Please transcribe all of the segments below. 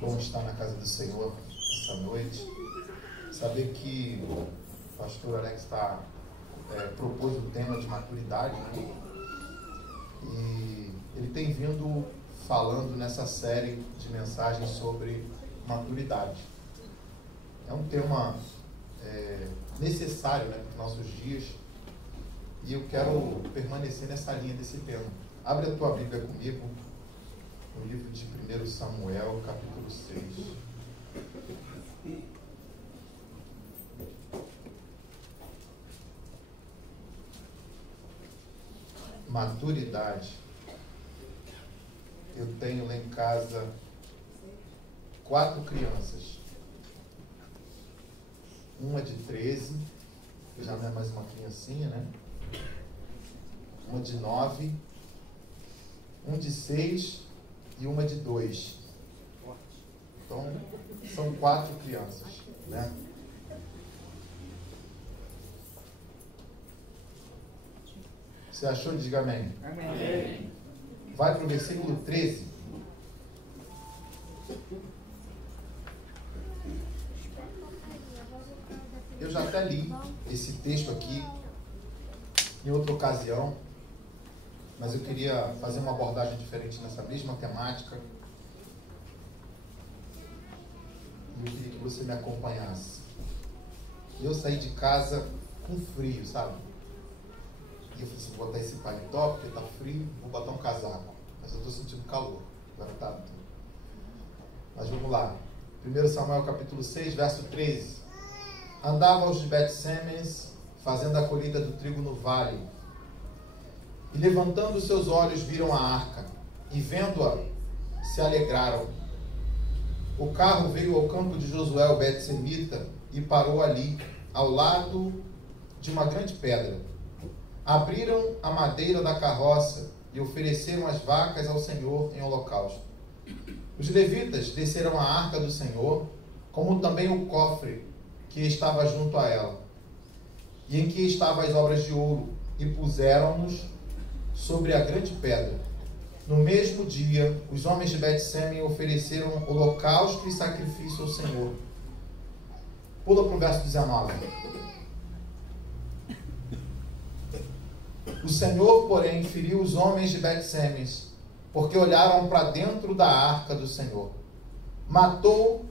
Bom estar na casa do Senhor essa noite. Saber que o pastor Alex propôs o tema de maturidade, né? E ele tem vindo falando nessa série de mensagens sobre maturidade. É um tema necessário, né, para os nossos dias, e eu quero permanecer nessa linha desse tema. Abre a tua Bíblia comigo no livro de 1 Samuel, capítulo 6. Maturidade. Eu tenho lá em casa 4 crianças. Uma de 13, que já não é mais uma criancinha, né? Uma de 9, um de 6 e uma de 2. Então, são 4 crianças, né? Você achou? Diga amém. Amém. Vai para o versículo 13. Eu já até li esse texto aqui em outra ocasião, mas eu queria fazer uma abordagem diferente nessa mesma temática. E eu queria que você me acompanhasse. Eu saí de casa com frio, sabe? E eu falei assim, vou botar esse paletó porque tá frio, vou botar um casaco. Mas eu estou sentindo calor. Agora tá. Mas vamos lá. 1 Samuel capítulo 6, verso 13. Andavam os de Bet-Semes, fazendo a colheita do trigo no vale. E levantando seus olhos, viram a arca. E vendo-a, se alegraram. O carro veio ao campo de Josué, o Bet-Semita, e parou ali, ao lado de uma grande pedra. Abriram a madeira da carroça e ofereceram as vacas ao Senhor em holocausto. Os levitas desceram a arca do Senhor, como também o cofre que estava junto a ela, e em que estavam as obras de ouro, e puseram-nos sobre a grande pedra. No mesmo dia, os homens de Bet-Semes ofereceram holocausto e sacrifício ao Senhor. Pula para o verso 19. O Senhor, porém, feriu os homens de Bet-Semes, porque olharam para dentro da arca do Senhor. Matou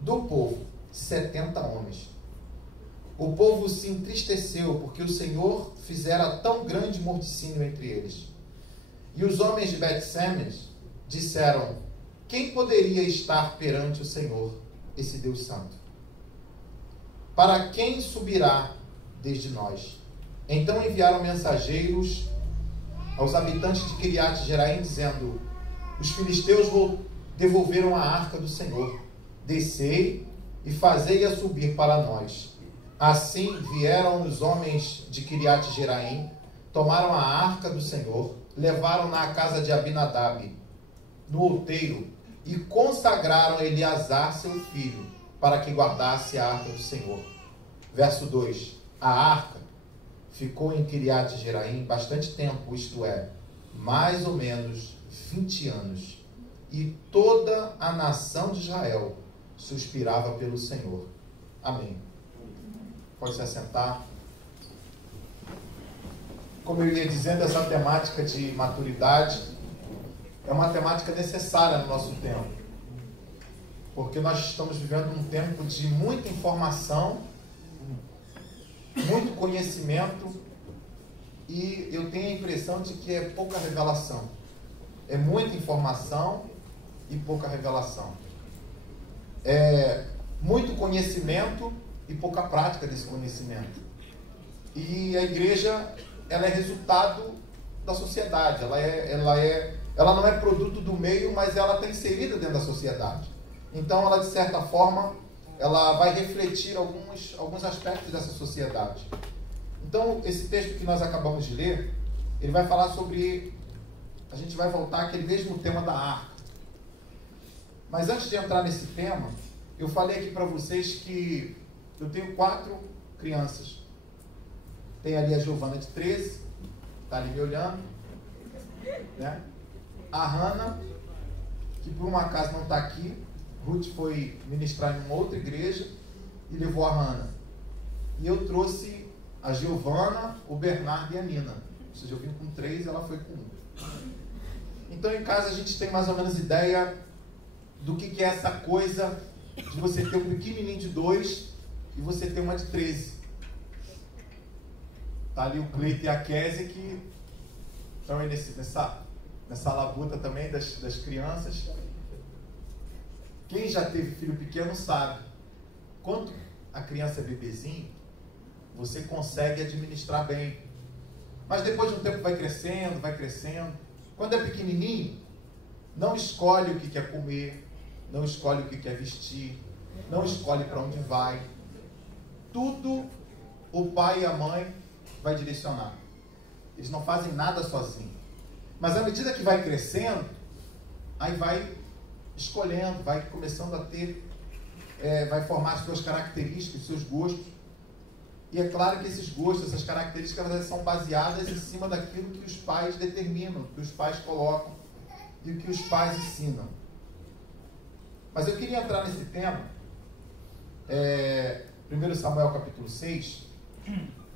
do povo 70 homens. O povo se entristeceu, porque o Senhor fizera tão grande morticínio entre eles. E os homens de Bet-Semes disseram: quem poderia estar perante o Senhor, esse Deus Santo? Para quem subirá desde nós? Então enviaram mensageiros aos habitantes de Quiriate-Jearim, dizendo: os filisteus devolveram a arca do Senhor. Descei e fazei-a subir para nós. Assim vieram os homens de Quiriate-Jearim, tomaram a arca do Senhor, levaram-na à casa de Abinadab, no outeiro, e consagraram Eleazar, seu filho, para que guardasse a arca do Senhor. Verso 2. A arca ficou em Quiriate-Jearim bastante tempo, isto é, mais ou menos 20 anos. E toda a nação de Israel suspirava pelo Senhor. Amém. Pode se assentar. Como eu ia dizendo, essa temática de maturidade é uma temática necessária no nosso tempo. Porque nós estamos vivendo um tempo de muita informação, muito conhecimento, e eu tenho a impressão de que é pouca revelação. É muita informação e pouca revelação. É muito conhecimento e pouca prática desse conhecimento. E a igreja, ela é resultado da sociedade. Ela não é produto do meio, mas ela está inserida dentro da sociedade. Então, ela, de certa forma, ela vai refletir alguns aspectos dessa sociedade. Então, esse texto que nós acabamos de ler, ele vai falar sobre... A gente vai voltar àquele mesmo tema da arca. Mas antes de entrar nesse tema, eu falei aqui para vocês que eu tenho 4 crianças. Tem ali a Giovana de 13, está ali me olhando, né? A Hannah, que por um acaso não está aqui, Ruth foi ministrar em uma outra igreja e levou a Hannah. E eu trouxe a Giovana, o Bernardo e a Nina. Ou seja, eu vim com 3 e ela foi com 1. Então em casa a gente tem mais ou menos ideia do que é essa coisa de você ter um pequenininho de 2 e você ter uma de 13. Tá ali o Cleito e a Kézia que estão aí nessa labuta também das crianças. Quem já teve filho pequeno sabe, quando a criança é bebezinho, você consegue administrar bem. Mas depois de um tempo vai crescendo, vai crescendo. Quando é pequenininho, não escolhe o que quer comer, não escolhe o que quer vestir, não escolhe para onde vai. Tudo o pai e a mãe vai direcionar. Eles não fazem nada sozinhos. Mas à medida que vai crescendo, aí vai escolhendo, vai começando a ter, vai formar as suas características, os seus gostos. E é claro que esses gostos, essas características, elas são baseadas em cima daquilo que os pais determinam, que os pais colocam e o que os pais ensinam. Mas eu queria entrar nesse tema, 1 Samuel capítulo 6.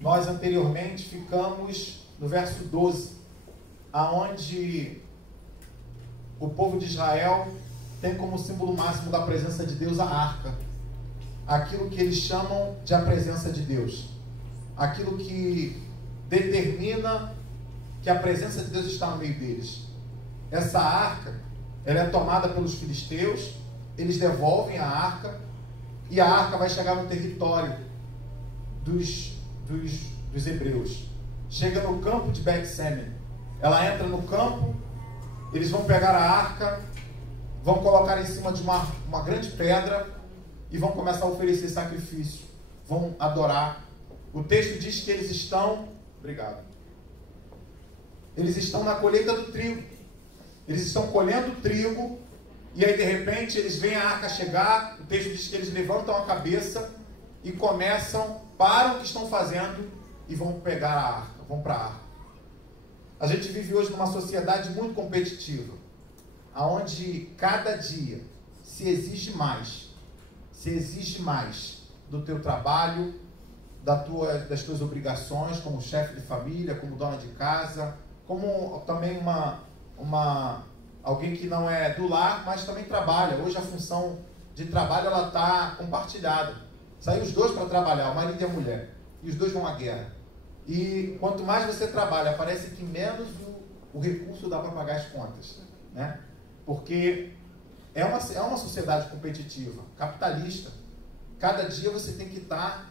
Nós anteriormente ficamos no verso 12, aonde o povo de Israel tem como símbolo máximo da presença de Deus a arca. Aquilo que eles chamam de a presença de Deus. Aquilo que determina que a presença de Deus está no meio deles. Essa arca, ela é tomada pelos filisteus, eles devolvem a arca, e a arca vai chegar no território dos hebreus. Chega no campo de Bet-Semen. Ela entra no campo, eles vão pegar a arca, vão colocar em cima de uma grande pedra, e vão começar a oferecer sacrifício, vão adorar. O texto diz que eles estão, eles estão na colheita do trigo, eles estão colhendo o trigo, e aí de repente eles veem a arca chegar. O texto diz que eles levantam a cabeça e param o que estão fazendo e vão pegar a arca, vão para a arca. A gente vive hoje numa sociedade muito competitiva, onde cada dia se exige mais do teu trabalho, das tuas obrigações como chefe de família, como dona de casa, como também alguém que não é do lar, mas também trabalha. Hoje a função de trabalho ela está compartilhada. Saem os dois para trabalhar, o marido e a mulher, e os dois vão à guerra. E quanto mais você trabalha, parece que menos o recurso dá para pagar as contas, né? Porque é uma sociedade competitiva, capitalista. Cada dia você tem que estar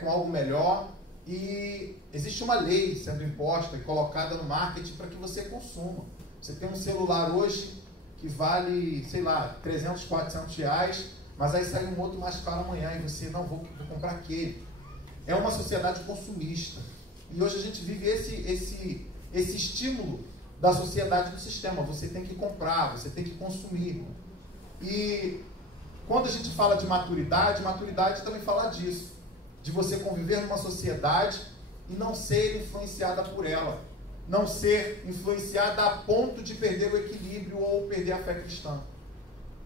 com algo melhor, e existe uma lei sendo imposta e colocada no marketing para que você consuma. Você tem um celular hoje que vale, sei lá, 300, 400 reais, mas aí sai um outro mais caro amanhã e você, não, vou comprar aquele. É uma sociedade consumista. E hoje a gente vive esse estímulo da sociedade do sistema. Você tem que comprar, você tem que consumir. E quando a gente fala de maturidade também fala disso. De você conviver numa sociedade e não ser influenciada por ela. Não ser influenciada a ponto de perder o equilíbrio ou perder a fé cristã.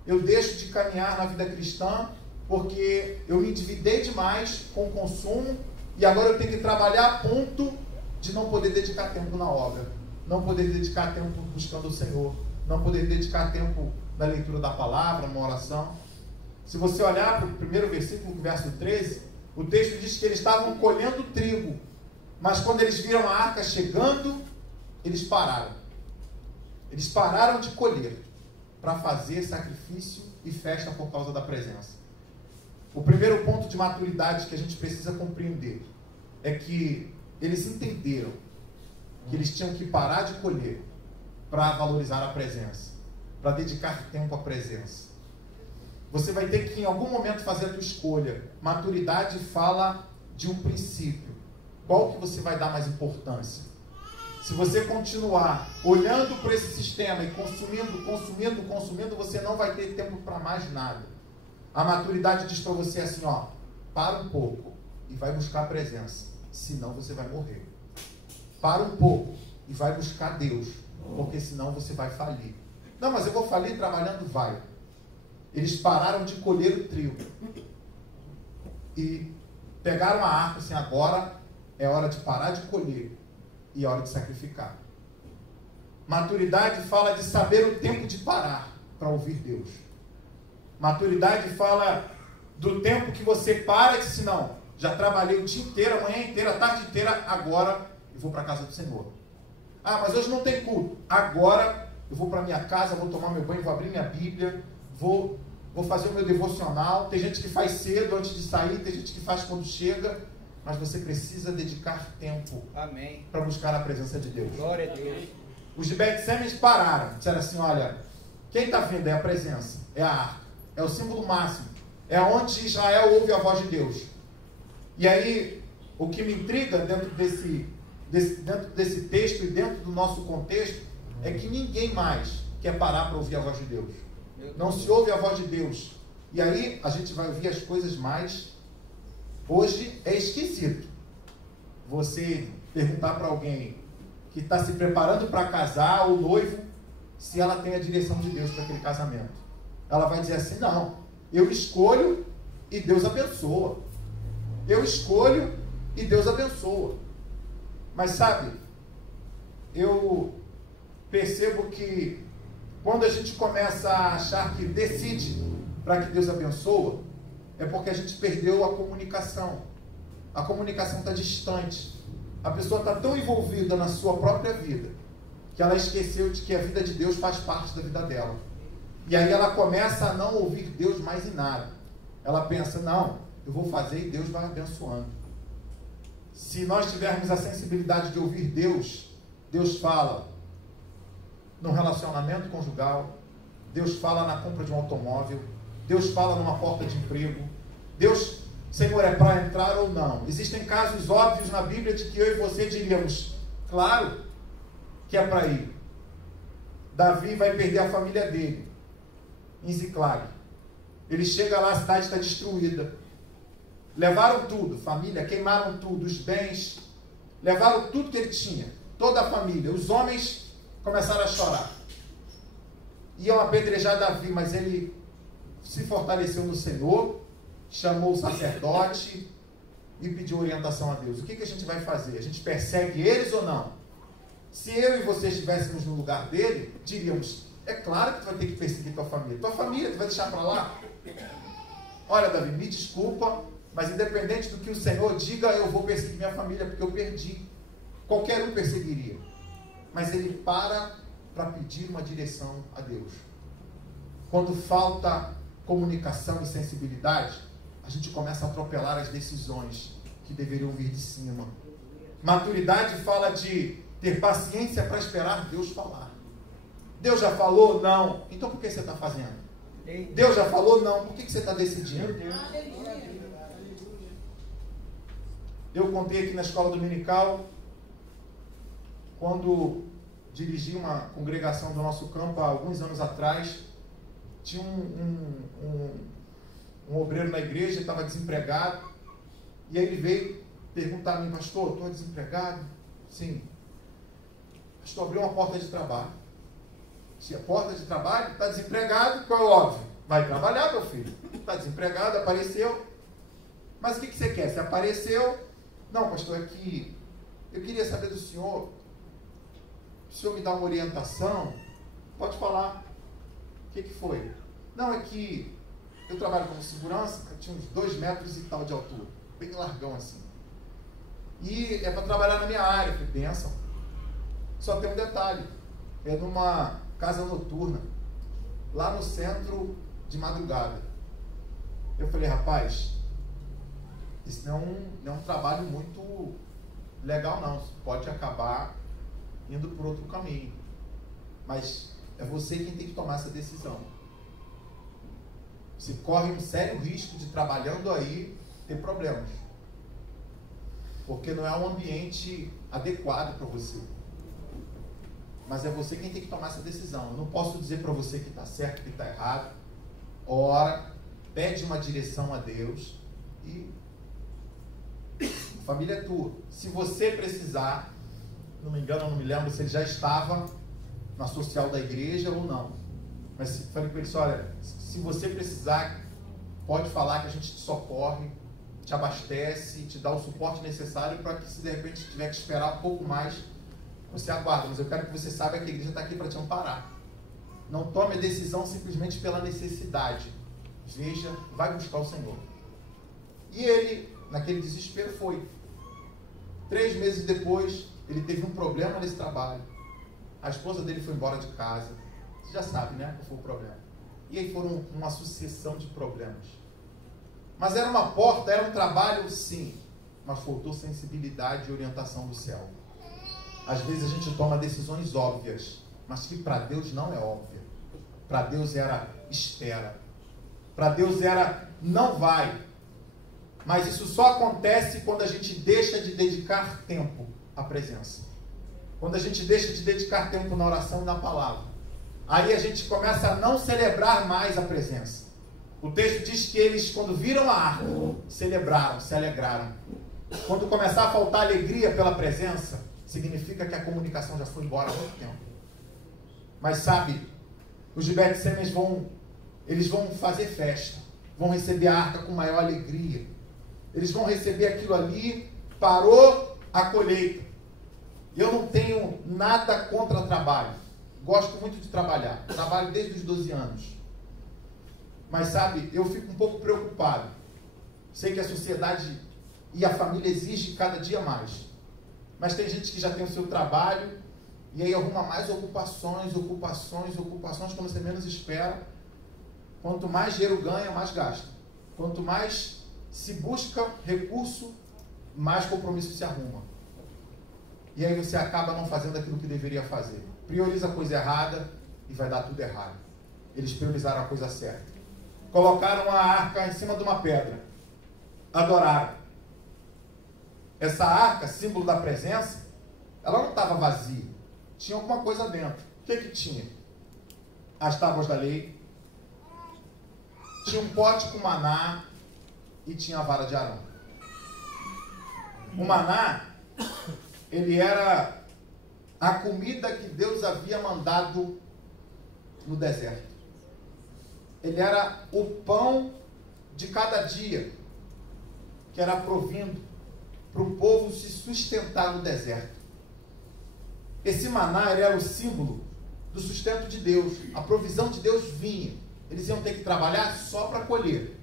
Eu deixo de caminhar na vida cristã porque eu me endividei demais com o consumo e agora eu tenho que trabalhar a ponto de não poder dedicar tempo na obra, não poder dedicar tempo buscando o Senhor, não poder dedicar tempo na leitura da palavra, na oração. Se você olhar para o primeiro versículo, verso 13, o texto diz que eles estavam colhendo trigo, mas quando eles viram a arca chegando, eles pararam. Eles pararam de colher para fazer sacrifício e festa por causa da presença. O primeiro ponto de maturidade que a gente precisa compreender é que eles entenderam que eles tinham que parar de colher para valorizar a presença, para dedicar tempo à presença. Você vai ter que em algum momento fazer a tua escolha. Maturidade fala de um princípio. Qual que você vai dar mais importância? Se você continuar olhando para esse sistema e consumindo, você não vai ter tempo para mais nada. A maturidade diz para você assim, para um pouco e vai buscar a presença, senão você vai morrer. Para um pouco e vai buscar Deus, porque senão você vai falir. Não, mas eu vou falir trabalhando, vai. eles pararam de colher o trigo e pegaram a arca assim, agora é hora de parar de colher e é hora de sacrificar. Maturidade fala de saber o tempo de parar para ouvir Deus. Maturidade fala do tempo que você para e diz assim, não, já trabalhei o dia inteiro, a manhã inteira, a tarde inteira, agora eu vou para a casa do Senhor. Ah, mas hoje não tem culto. Agora eu vou para minha casa, vou tomar meu banho, vou abrir minha Bíblia, vou fazer o meu devocional. Tem gente que faz cedo antes de sair, tem gente que faz quando chega, mas você precisa dedicar tempo para buscar a presença de Deus. Glória a Deus. Os de Bet-Semes pararam, disseram assim, olha, quem está vindo é a presença, é a arca, é o símbolo máximo, é onde Israel ouve a voz de Deus. E aí, o que me intriga dentro desse texto e dentro do nosso contexto, é que ninguém mais quer parar para ouvir a voz de Deus. Não se ouve a voz de Deus. E aí, a gente vai ouvir as coisas mais... Hoje é esquisito você perguntar para alguém que está se preparando para casar, ou noivo, se ela tem a direção de Deus para aquele casamento. Ela vai dizer assim, não, eu escolho e Deus abençoa. Eu escolho e Deus abençoa. Mas sabe, eu percebo que quando a gente começa a achar que decide para que Deus abençoa, é porque a gente perdeu a comunicação. A comunicação está distante. A pessoa está tão envolvida na sua própria vida, que ela esqueceu de que a vida de Deus faz parte da vida dela. E aí ela começa a não ouvir Deus mais em nada. Ela pensa, não, eu vou fazer e Deus vai abençoando. Se nós tivermos a sensibilidade de ouvir Deus, Deus fala no relacionamento conjugal, Deus fala na compra de um automóvel, Deus fala numa porta de emprego, Deus, Senhor, é para entrar ou não? Existem casos óbvios na Bíblia de que eu e você diríamos, claro que é para ir. Davi vai perder a família dele em Ziclag. Ele chega lá, a cidade está destruída. Levaram tudo, família, queimaram tudo, os bens, levaram tudo que ele tinha, toda a família. Os homens começaram a chorar. Iam apedrejar Davi, mas ele se fortaleceu no Senhor, chamou o sacerdote e pediu orientação a Deus. O que a gente vai fazer? A gente persegue eles ou não? Se eu e você estivéssemos no lugar dele, diríamos, é claro que tu vai ter que perseguir tua família. Tua família, tu vai deixar para lá? Olha, Davi, me desculpa, mas independente do que o Senhor diga, eu vou perseguir minha família, porque eu perdi. Qualquer um perseguiria. Mas ele para pedir uma direção a Deus. Quando falta comunicação e sensibilidade, a gente começa a atropelar as decisões que deveriam vir de cima. Maturidade fala de ter paciência para esperar Deus falar. Deus já falou? Não. Então por que você está fazendo? Deus já falou? Não. Por que você está decidindo? Eu contei aqui na escola dominical, quando dirigi uma congregação do nosso campo há alguns anos atrás, tinha um obreiro na igreja, estava desempregado, e aí ele veio perguntar a mim, pastor, estou desempregado? Sim. Pastor, abriu uma porta de trabalho. Se a porta de trabalho, está desempregado, qual é o óbvio? Vai trabalhar, meu filho. Está desempregado, apareceu. Mas o que você quer? Se apareceu, não, pastor, é que eu queria saber do senhor, o senhor me dá uma orientação? Pode falar. O que foi? Não, é que eu trabalho como segurança, eu tinha uns 2 metros e tal de altura, bem largão assim. E é para trabalhar na minha área, que bênção. Só tem um detalhe, é numa casa noturna, lá no centro de madrugada. Eu falei, rapaz, isso não é um trabalho muito legal não, pode acabar indo por outro caminho. Mas é você quem tem que tomar essa decisão. Você corre um sério risco de, trabalhando aí, ter problemas. Porque não é um ambiente adequado para você. Mas é você quem tem que tomar essa decisão. Eu não posso dizer para você que está certo, que está errado. Ora, pede uma direção a Deus e a família é tua. Se você precisar, não me engano, não me lembro se ele já estava na social da igreja ou não. Mas falei com ele, olha, se você precisar, pode falar que a gente te socorre, te abastece, te dá o suporte necessário para que, se de repente tiver que esperar um pouco mais, você aguarda. Mas eu quero que você saiba que a igreja está aqui para te amparar. Não tome a decisão simplesmente pela necessidade. Veja, vai buscar o Senhor. E ele, naquele desespero, foi. 3 meses depois, ele teve um problema nesse trabalho. A esposa dele foi embora de casa. Você já sabe, né? Qual foi o problema. E aí foram uma sucessão de problemas. Mas era uma porta, era um trabalho, sim. Mas faltou sensibilidade e orientação do céu. Às vezes a gente toma decisões óbvias, mas que para Deus não é óbvia. Para Deus era espera. Para Deus era não vai. Mas isso só acontece quando a gente deixa de dedicar tempo à presença. Quando a gente deixa de dedicar tempo na oração e na palavra. Aí a gente começa a não celebrar mais a presença. O texto diz que eles, quando viram a arca, celebraram, se alegraram. Quando começar a faltar alegria pela presença, significa que a comunicação já foi embora há muito tempo. Mas sabe, os de Bet-Semes eles vão fazer festa, vão receber a arca com maior alegria. Eles vão receber aquilo ali, parou a colheita. Eu não tenho nada contra trabalho. Gosto muito de trabalhar. Trabalho desde os 12 anos. Mas sabe, eu fico um pouco preocupado. Sei que a sociedade e a família exigem cada dia mais. Mas tem gente que já tem o seu trabalho e aí arruma mais ocupações. Quando você menos espera. Quanto mais dinheiro ganha, mais gasta. Quanto mais se busca recurso, mais compromisso se arruma. E aí você acaba não fazendo aquilo que deveria fazer. Prioriza a coisa errada e vai dar tudo errado. Eles priorizaram a coisa certa. Colocaram a arca em cima de uma pedra. Adoraram. Essa arca, símbolo da presença, ela não estava vazia. Tinha alguma coisa dentro. O que tinha? As tábuas da lei. Tinha um pote com maná e tinha a vara de Arão. O maná, ele era a comida que Deus havia mandado no deserto. Ele era o pão de cada dia que era provindo para o povo se sustentar no deserto. Esse maná era o símbolo do sustento de Deus. A provisão de Deus vinha. Eles iam ter que trabalhar só para colher.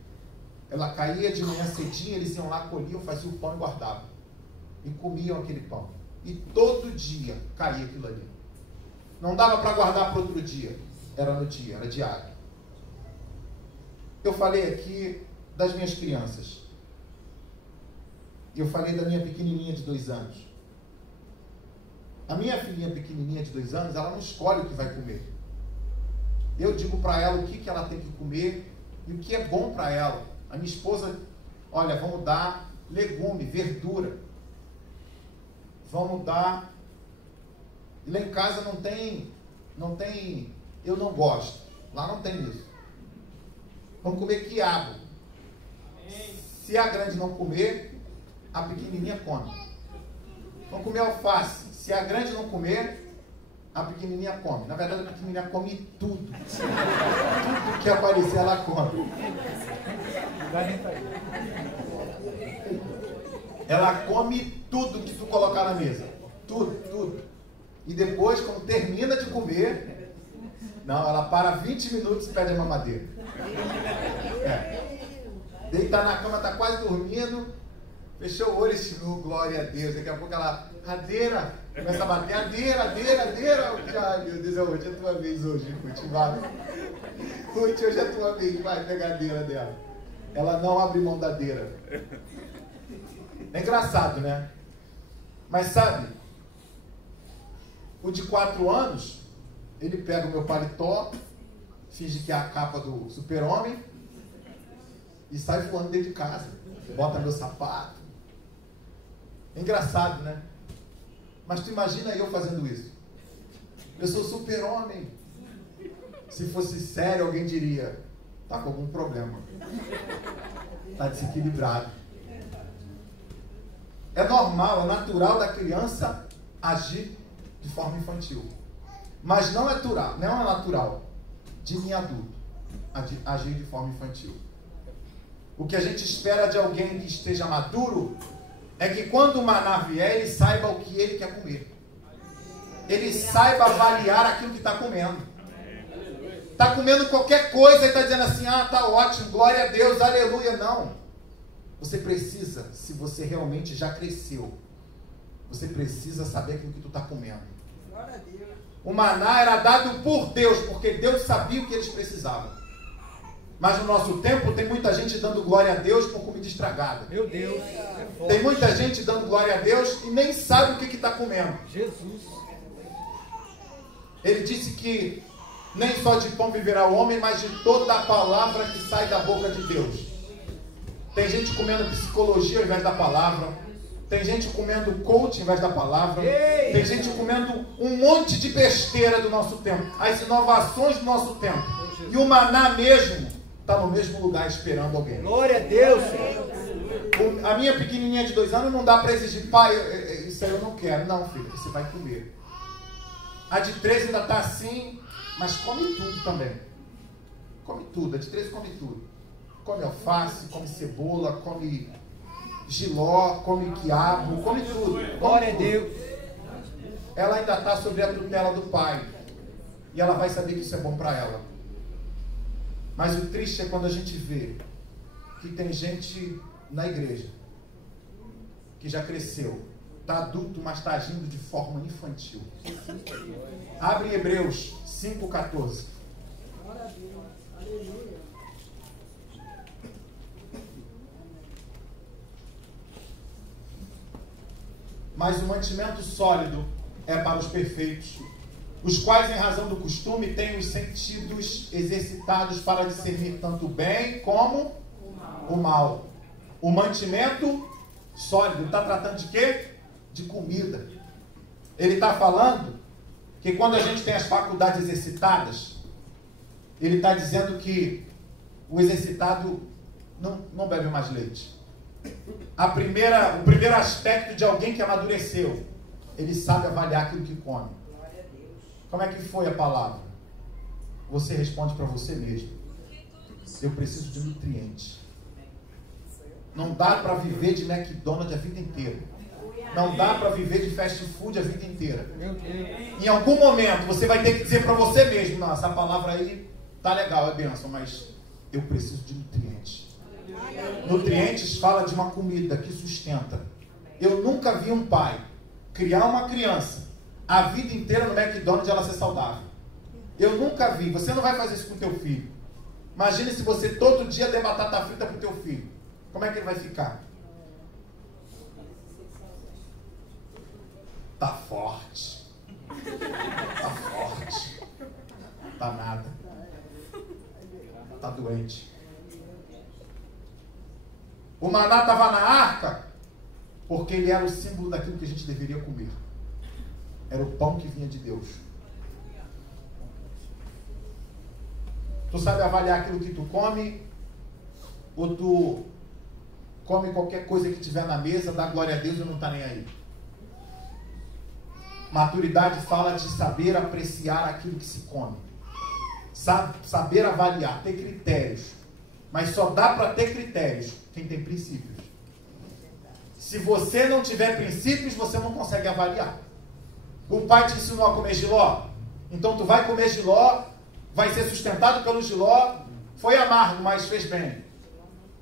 Ela caía de manhã cedinho, eles iam lá, colhiam, faziam o pão e guardavam. E comiam aquele pão. E todo dia caía aquilo ali. Não dava para guardar para outro dia. Era no dia, era diário. Eu falei aqui das minhas crianças. Eu falei da minha pequenininha de 2 anos. A minha filhinha pequenininha de 2 anos, ela não escolhe o que vai comer. Eu digo para ela o que ela tem que comer e o que é bom para ela. A minha esposa, olha, vamos dar legume, verdura. Vamos dar... E lá em casa não tem, eu não gosto. Lá não tem isso. Vamos comer quiabo. Se a grande não comer, a pequenininha come. Vamos comer alface. Se a grande não comer, a pequenininha come. Na verdade, a pequenininha come tudo. Tudo que aparecer, ela come. Ela come tudo que tu colocar na mesa. Tudo. E depois, quando termina de comer, não, ela para 20 minutos e pede a mamadeira. Deita na cama, tá quase dormindo, fechou o olho e estirou, glória a Deus. Daqui a pouco ela, adeira, começa a bater, adeira. Ai, meu Deus, hoje é a tua vez hoje, Ruth, vai. Ruth, hoje é a tua vez, vai pegar a adeira dela. Ela não abre mão da adeira. É engraçado, né? Mas sabe, o de 4 anos, ele pega o meu paletó, finge que é a capa do Super-Homem e sai voando dentro de casa. Bota meu sapato. É engraçado, né? Mas tu imagina eu fazendo isso. Eu sou Super-Homem. Se fosse sério, alguém diria, tá com algum problema. Tá desequilibrado. É normal, é natural da criança agir de forma infantil. Mas não é natural de mim adulto agir de forma infantil. O que a gente espera de alguém que esteja maduro é que quando o maná vier, ele saiba o que ele quer comer. Ele saiba avaliar aquilo que está comendo. Está comendo qualquer coisa e está dizendo assim, ah, está ótimo, glória a Deus, aleluia. Não. Você precisa, se você realmente já cresceu, você precisa saber aquilo que tu está comendo. Glória a Deus. O maná era dado por Deus, porque Deus sabia o que eles precisavam. Mas no nosso tempo tem muita gente dando glória a Deus por comida estragada. Meu Deus. Tem muita gente dando glória a Deus e nem sabe o que está comendo. Jesus. Ele disse que nem só de pão viverá o homem, mas de toda a palavra que sai da boca de Deus. Tem gente comendo psicologia ao invés da palavra. Tem gente comendo coach ao invés da palavra. Tem gente comendo um monte de besteira do nosso tempo. As inovações do nosso tempo. E o maná mesmo está no mesmo lugar esperando alguém. Glória a Deus. A minha pequenininha de 2 anos não dá para exigir, pai, isso aí eu não quero. Não, filho, você vai comer. A de 3 ainda está assim, mas come tudo também. Come tudo, a de 3 come tudo. Come alface, come cebola, come jiló, come quiabo, come tudo. Glória a Deus. Ela ainda está sob a tutela do pai. E ela vai saber que isso é bom para ela. Mas o triste é quando a gente vê que tem gente na igreja que já cresceu, está adulto, mas está agindo de forma infantil. Abre Hebreus 5,14. Mas o mantimento sólido é para os perfeitos, os quais, em razão do costume, têm os sentidos exercitados para discernir tanto o bem como o mal. O mantimento sólido está tratando de quê? De comida. Ele está falando que quando a gente tem as faculdades exercitadas, ele está dizendo que o exercitado não bebe mais leite. O primeiro aspecto de alguém que amadureceu, ele sabe avaliar aquilo que come. Como é que foi a palavra? Você responde para você mesmo. Eu preciso de nutrientes. Não dá para viver de McDonald's a vida inteira. Não dá para viver de fast food a vida inteira. Em algum momento você vai ter que dizer para você mesmo, não, essa palavra aí tá legal, é bênção, mas eu preciso de nutrientes. Nutrientes fala de uma comida que sustenta. Eu nunca vi um pai criar uma criança a vida inteira no McDonald's e ela ser saudável. Eu nunca vi. Você não vai fazer isso com o teu filho. Imagine se você todo dia der batata frita para o teu filho. Como é que ele vai ficar? Tá forte. Tá forte. Tá nada. Tá doente. O maná estava na arca porque ele era o símbolo daquilo que a gente deveria comer. Era o pão que vinha de Deus. Tu sabe avaliar aquilo que tu come? Ou tu come qualquer coisa que tiver na mesa, dá glória a Deus e não está nem aí? Maturidade fala de saber apreciar aquilo que se come. Saber avaliar, ter critérios. Mas só dá para ter critérios quem tem princípios. Se você não tiver princípios, você não consegue avaliar. O pai te ensinou a comer jiló? Então tu vai comer jiló, vai ser sustentado pelo jiló. Foi amargo, mas fez bem.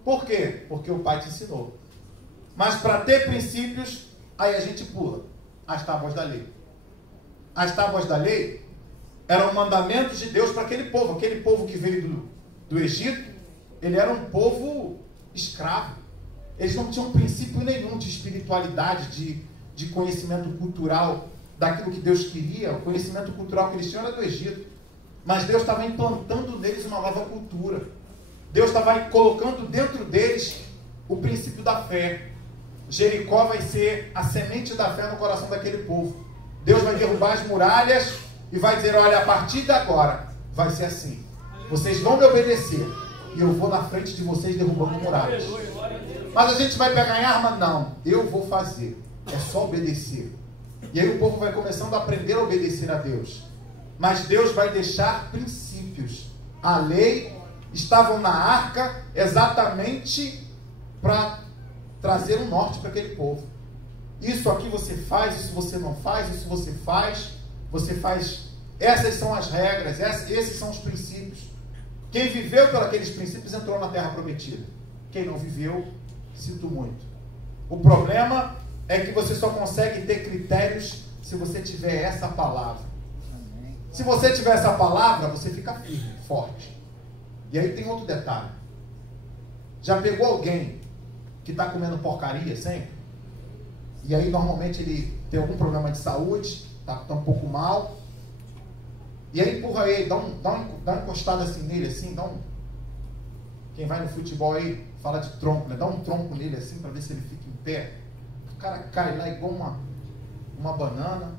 Por quê? Porque o pai te ensinou. Mas para ter princípios, aí a gente pula as tábuas da lei. As tábuas da lei eram mandamentos de Deus para aquele povo. Aquele povo que veio do Egito, ele era um povo escravo. Eles não tinham princípio nenhum de espiritualidade, de conhecimento cultural, daquilo que Deus queria. O conhecimento cultural que eles tinham era do Egito. Mas Deus estava implantando neles uma nova cultura. Deus estava colocando dentro deles o princípio da fé. Jericó vai ser a semente da fé no coração daquele povo. Deus vai derrubar as muralhas e vai dizer, olha, a partir de agora vai ser assim. Vocês vão me obedecer e eu vou na frente de vocês derrubando muralhas. Mas a gente vai pegar em arma? Não, eu vou fazer. É só obedecer. E aí o povo vai começando a aprender a obedecer a Deus. Mas Deus vai deixar princípios a lei, estavam na arca exatamente para trazer um norte para aquele povo. Isso aqui você faz, isso você não faz, isso você faz, essas são as regras, esses são os princípios. Quem viveu por aqueles princípios entrou na terra prometida. Quem não viveu, sinto muito. O problema é que você só consegue ter critérios se você tiver essa palavra. Se você tiver essa palavra, você fica firme, forte. E aí tem outro detalhe. Já pegou alguém que está comendo porcaria sempre? E aí normalmente ele tem algum problema de saúde, está um pouco mal. E aí empurra ele, dá uma encostada assim nele, assim, Quem vai no futebol aí fala de tronco, né? Dá um tronco nele assim para ver se ele fica em pé. O cara cai lá igual uma banana.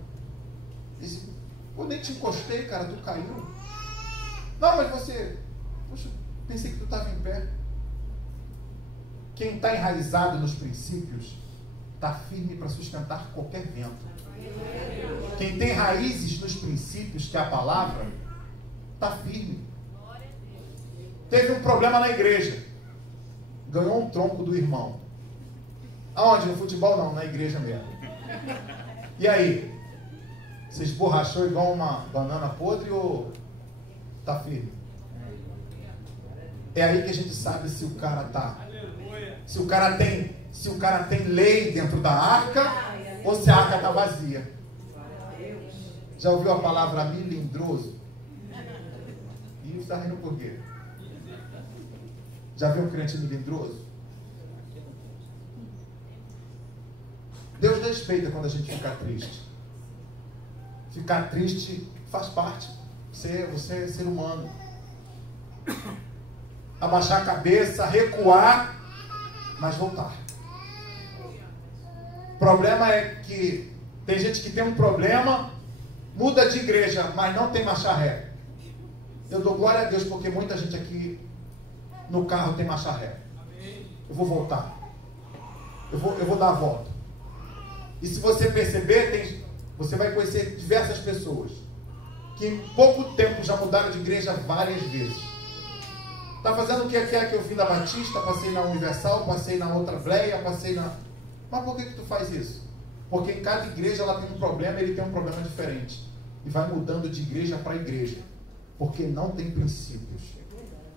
Diz, eu nem te encostei, cara, tu caiu. Não, mas você... Poxa, pensei que tu estava em pé. Quem está enraizado nos princípios está firme para sustentar qualquer vento. Quem tem raízes nos princípios, que é a palavra, está firme. Teve um problema na igreja. Ganhou um tronco do irmão. Aonde? No futebol não, na igreja mesmo. E aí? Você esborrachou igual uma banana podre ou está firme? É aí que a gente sabe se o cara tá. Se o cara tem lei dentro da arca ou se a arca está vazia. Já ouviu a palavra melindroso? E está rindo por quê? Já viu um crente melindroso? Deus respeita quando a gente fica triste. Ficar triste faz parte. Você é ser humano. Abaixar a cabeça, recuar, mas voltar. O problema é que tem gente que tem um problema, muda de igreja, mas não tem marcha ré. Eu dou glória a Deus porque muita gente aqui no carro tem marcha ré. Eu vou voltar. Eu vou dar a volta. E se você perceber, você vai conhecer diversas pessoas que em pouco tempo já mudaram de igreja várias vezes. Está fazendo o que é que eu vim da Batista, passei na Universal, passei na outra Bleia, passei na... Mas por que tu faz isso? Porque em cada igreja ela tem um problema, ele tem um problema diferente. E vai mudando de igreja para igreja. Porque não tem princípios.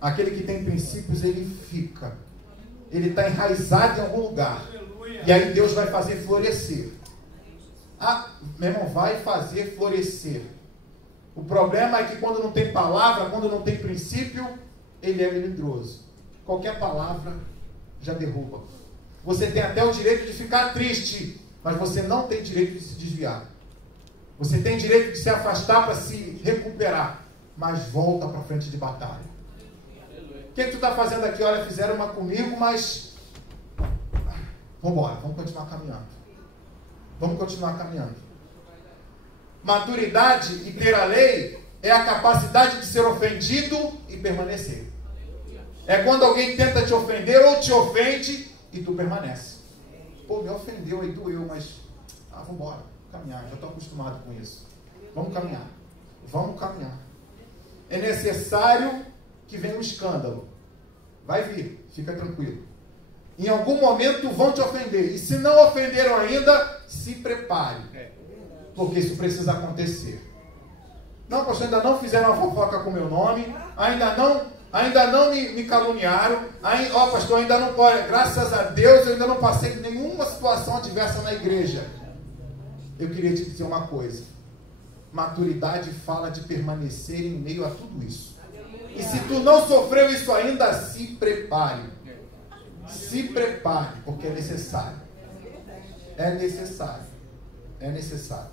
Aquele que tem princípios, ele fica. Ele está enraizado em algum lugar. E aí Deus vai fazer florescer. Ah, meu irmão, vai fazer florescer. O problema é que quando não tem palavra, quando não tem princípio, ele é melindroso. Qualquer palavra já derruba. Você tem até o direito de ficar triste, mas você não tem direito de se desviar. Você tem direito de se afastar para se recuperar, mas volta para frente de batalha. O que tu está fazendo aqui? Olha, fizeram uma comigo, mas vamos embora, vamos continuar caminhando. Vamos continuar caminhando. Maturidade e ter a lei é a capacidade de ser ofendido e permanecer. É quando alguém tenta te ofender ou te ofende e tu permanece. Pô, me ofendeu aí, doeu, mas vamos embora, caminhar, já estou acostumado com isso. Vamos caminhar. Vamos caminhar. É necessário que venha um escândalo. Vai vir, fica tranquilo. Em algum momento vão te ofender. E se não ofenderam ainda, se prepare. Porque isso precisa acontecer. Não, pastor, ainda não fizeram uma fofoca com o meu nome. Ainda não me caluniaram. Pastor, ainda não pode. Graças a Deus, eu ainda não passei por nenhuma situação adversa na igreja. Eu queria te dizer uma coisa. Maturidade fala de permanecer em meio a tudo isso. E se tu não sofreu isso ainda, se prepare. Se prepare, porque é necessário. É necessário. É necessário.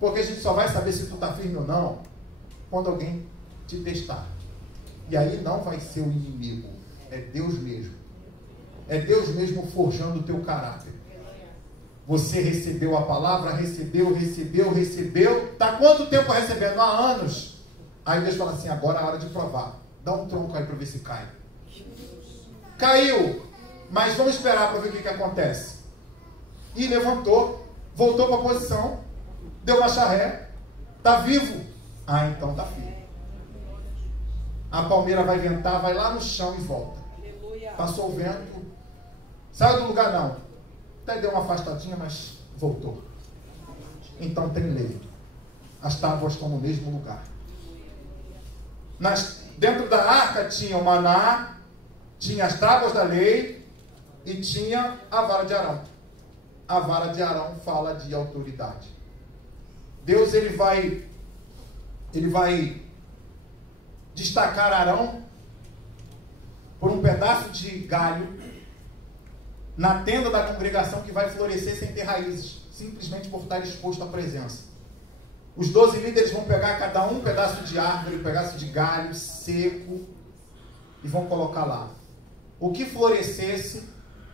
Porque a gente só vai saber se tu está firme ou não quando alguém te testar. E aí não vai ser o inimigo. É Deus mesmo. É Deus mesmo forjando o teu caráter. Você recebeu a palavra, recebeu. Está quanto tempo recebendo? Há anos. Aí Deus fala assim, agora é a hora de provar. Dá um tronco aí para ver se cai. Caiu. Mas vamos esperar para ver o que acontece. E levantou. Voltou para a posição. Deu uma charré. Está vivo. Então está firme. a palmeira vai ventar, vai lá no chão e volta. Aleluia. Passou o vento, saiu do lugar não. Até deu uma afastadinha, mas voltou. Então tem lei. As tábuas estão no mesmo lugar. Dentro da arca tinha o maná, tinha as tábuas da lei e tinha a vara de Arão. A vara de Arão fala de autoridade. Deus ele vai destacar Arão por um pedaço de galho na tenda da congregação que vai florescer sem ter raízes, simplesmente por estar exposto à presença. Os 12 líderes vão pegar cada um pedaço de árvore, um pedaço de galho seco e vão colocar lá. O que florescesse,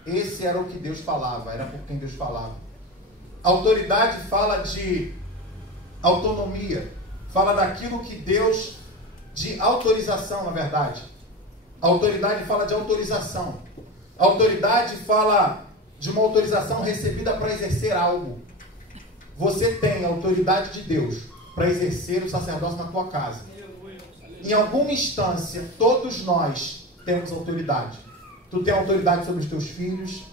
esse era o que Deus falava, era por quem Deus falava. Autoridade fala de autonomia, fala daquilo que Deus, de autorização, na verdade. Autoridade fala de autorização. Autoridade fala de uma autorização recebida para exercer algo. Você tem a autoridade de Deus para exercer o sacerdócio na tua casa. Em alguma instância, todos nós temos autoridade. Tu tem autoridade sobre os teus filhos.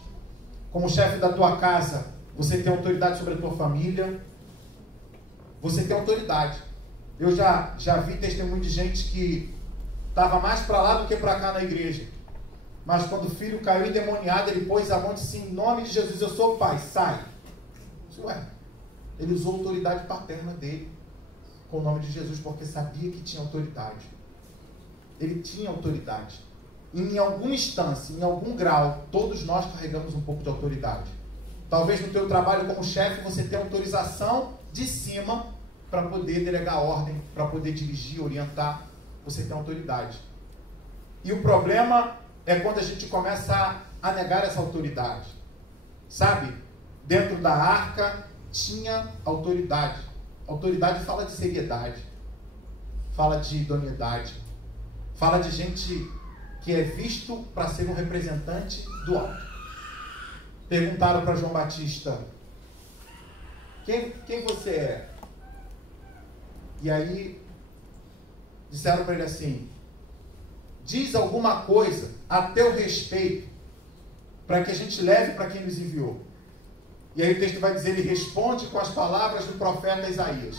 Como chefe da tua casa, você tem autoridade sobre a tua família. Você tem autoridade. Eu já vi testemunho de gente que estava mais para lá do que para cá na igreja. Mas quando o filho caiu endemoniado, ele pôs a mão e disse, em nome de Jesus, eu sou o pai, sai. Ué, ele usou a autoridade paterna dele com o nome de Jesus, porque sabia que tinha autoridade. Ele tinha autoridade. E em alguma instância, em algum grau, todos nós carregamos um pouco de autoridade. Talvez no teu trabalho como chefe, você tenha autorização de cima para poder delegar ordem, para poder dirigir, orientar. Você tem autoridade. E o problema é quando a gente começa a negar essa autoridade. Sabe? Dentro da arca tinha autoridade. Autoridade fala de seriedade, fala de idoneidade, fala de gente que é visto para ser um representante do alto. Perguntaram para João Batista, quem você é? E aí disseram para ele assim, diz alguma coisa a teu respeito, para que a gente leve para quem nos enviou. E aí o texto vai dizer, ele responde com as palavras do profeta Isaías.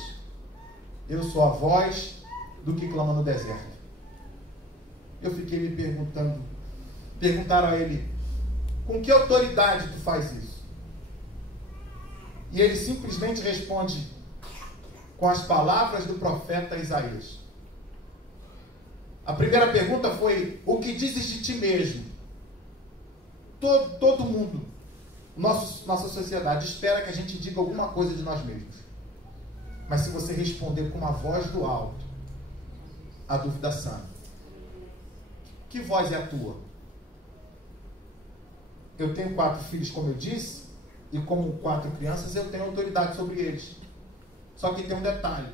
Eu sou a voz do que clama no deserto. Eu fiquei me perguntando, perguntaram a ele, com que autoridade tu faz isso? E ele simplesmente responde com as palavras do profeta Isaías. A primeira pergunta foi, o que dizes de ti mesmo? Todo mundo, nossa sociedade, espera que a gente diga alguma coisa de nós mesmos. Mas se você responder com uma voz do alto, a dúvida sana. Que voz é a tua? Eu tenho 4 filhos, como eu disse, e como 4 crianças, eu tenho autoridade sobre eles. Só que tem um detalhe.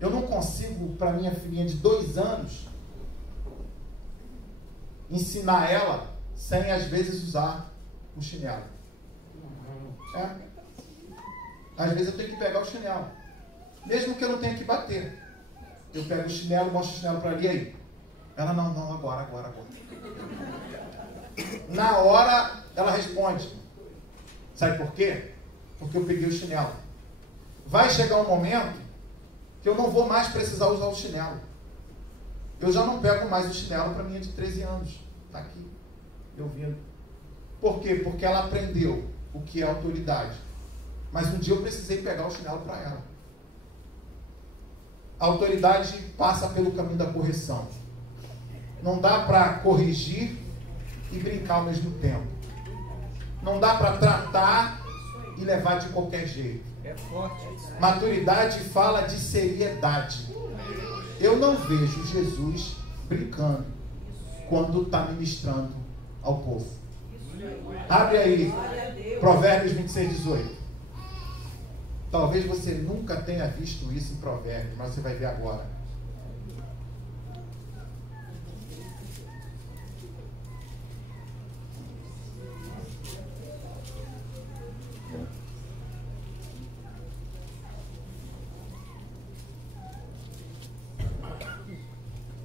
Eu não consigo, para minha filhinha de 2 anos, ensinar ela sem, às vezes, usar o chinelo. Às vezes eu tenho que pegar o chinelo. Mesmo que eu não tenha que bater. Eu pego o chinelo, mostro o chinelo para ali, aí. Ela, não, agora. Na hora, ela responde. Sabe por quê? Porque eu peguei o chinelo. Vai chegar um momento que eu não vou mais precisar usar o chinelo. Eu já não pego mais o chinelo para minha de 13 anos. Está aqui, eu vindo. Por quê? Porque ela aprendeu o que é autoridade. Mas um dia eu precisei pegar o chinelo para ela. A autoridade passa pelo caminho da correção. Não dá para corrigir e brincar ao mesmo tempo. Não dá para tratar e levar de qualquer jeito. É forte. Maturidade fala de seriedade. Eu não vejo Jesus brincando quando está ministrando ao povo. Abre aí, Provérbios 26, 18. Talvez você nunca tenha visto isso em Provérbios, mas você vai ver agora.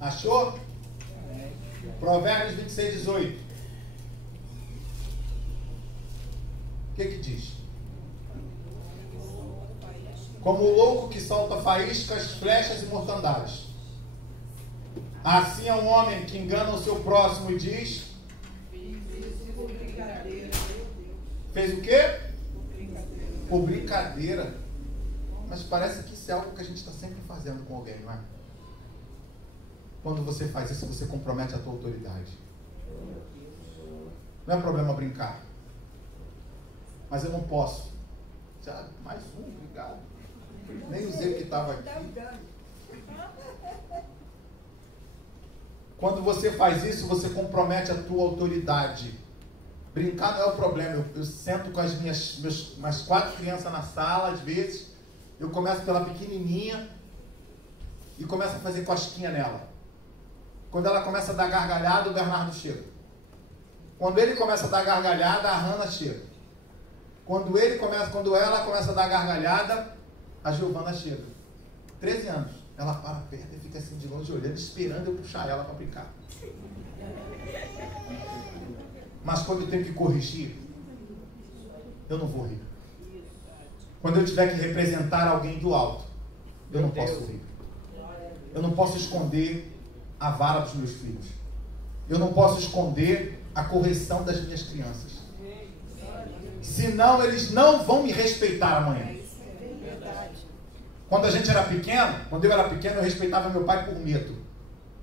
Achou? Provérbios 26, 18. O que diz? Como o louco que solta faíscas, flechas e mortandades. Assim é um homem que engana o seu próximo e diz... Fez o quê? Por brincadeira. Mas parece que isso é algo que a gente está sempre fazendo com alguém, não é? Quando você faz isso, você compromete a tua autoridade. Não é problema brincar. Mas eu não posso. Já, mais um, obrigado. Nem usei o que estava aqui. Quando você faz isso, você compromete a tua autoridade. Brincar não é o problema. Eu sento com as minhas 4 crianças na sala, às vezes. Eu começo pela pequenininha e começo a fazer cosquinha nela. Quando ela começa a dar gargalhada, o Bernardo chega. Quando ele começa a dar gargalhada, a Hannah chega. Quando ela começa a dar gargalhada, a Giovana chega. 13 anos. Ela para perto e fica assim de longe olhando, esperando eu puxar ela para brincar. Mas quando eu tenho que corrigir, eu não vou rir. Quando eu tiver que representar alguém do alto, eu não posso rir. Eu não posso esconder a vara dos meus filhos. Eu não posso esconder a correção das minhas crianças. Senão eles não vão me respeitar amanhã. Quando eu era pequeno, eu respeitava meu pai por medo.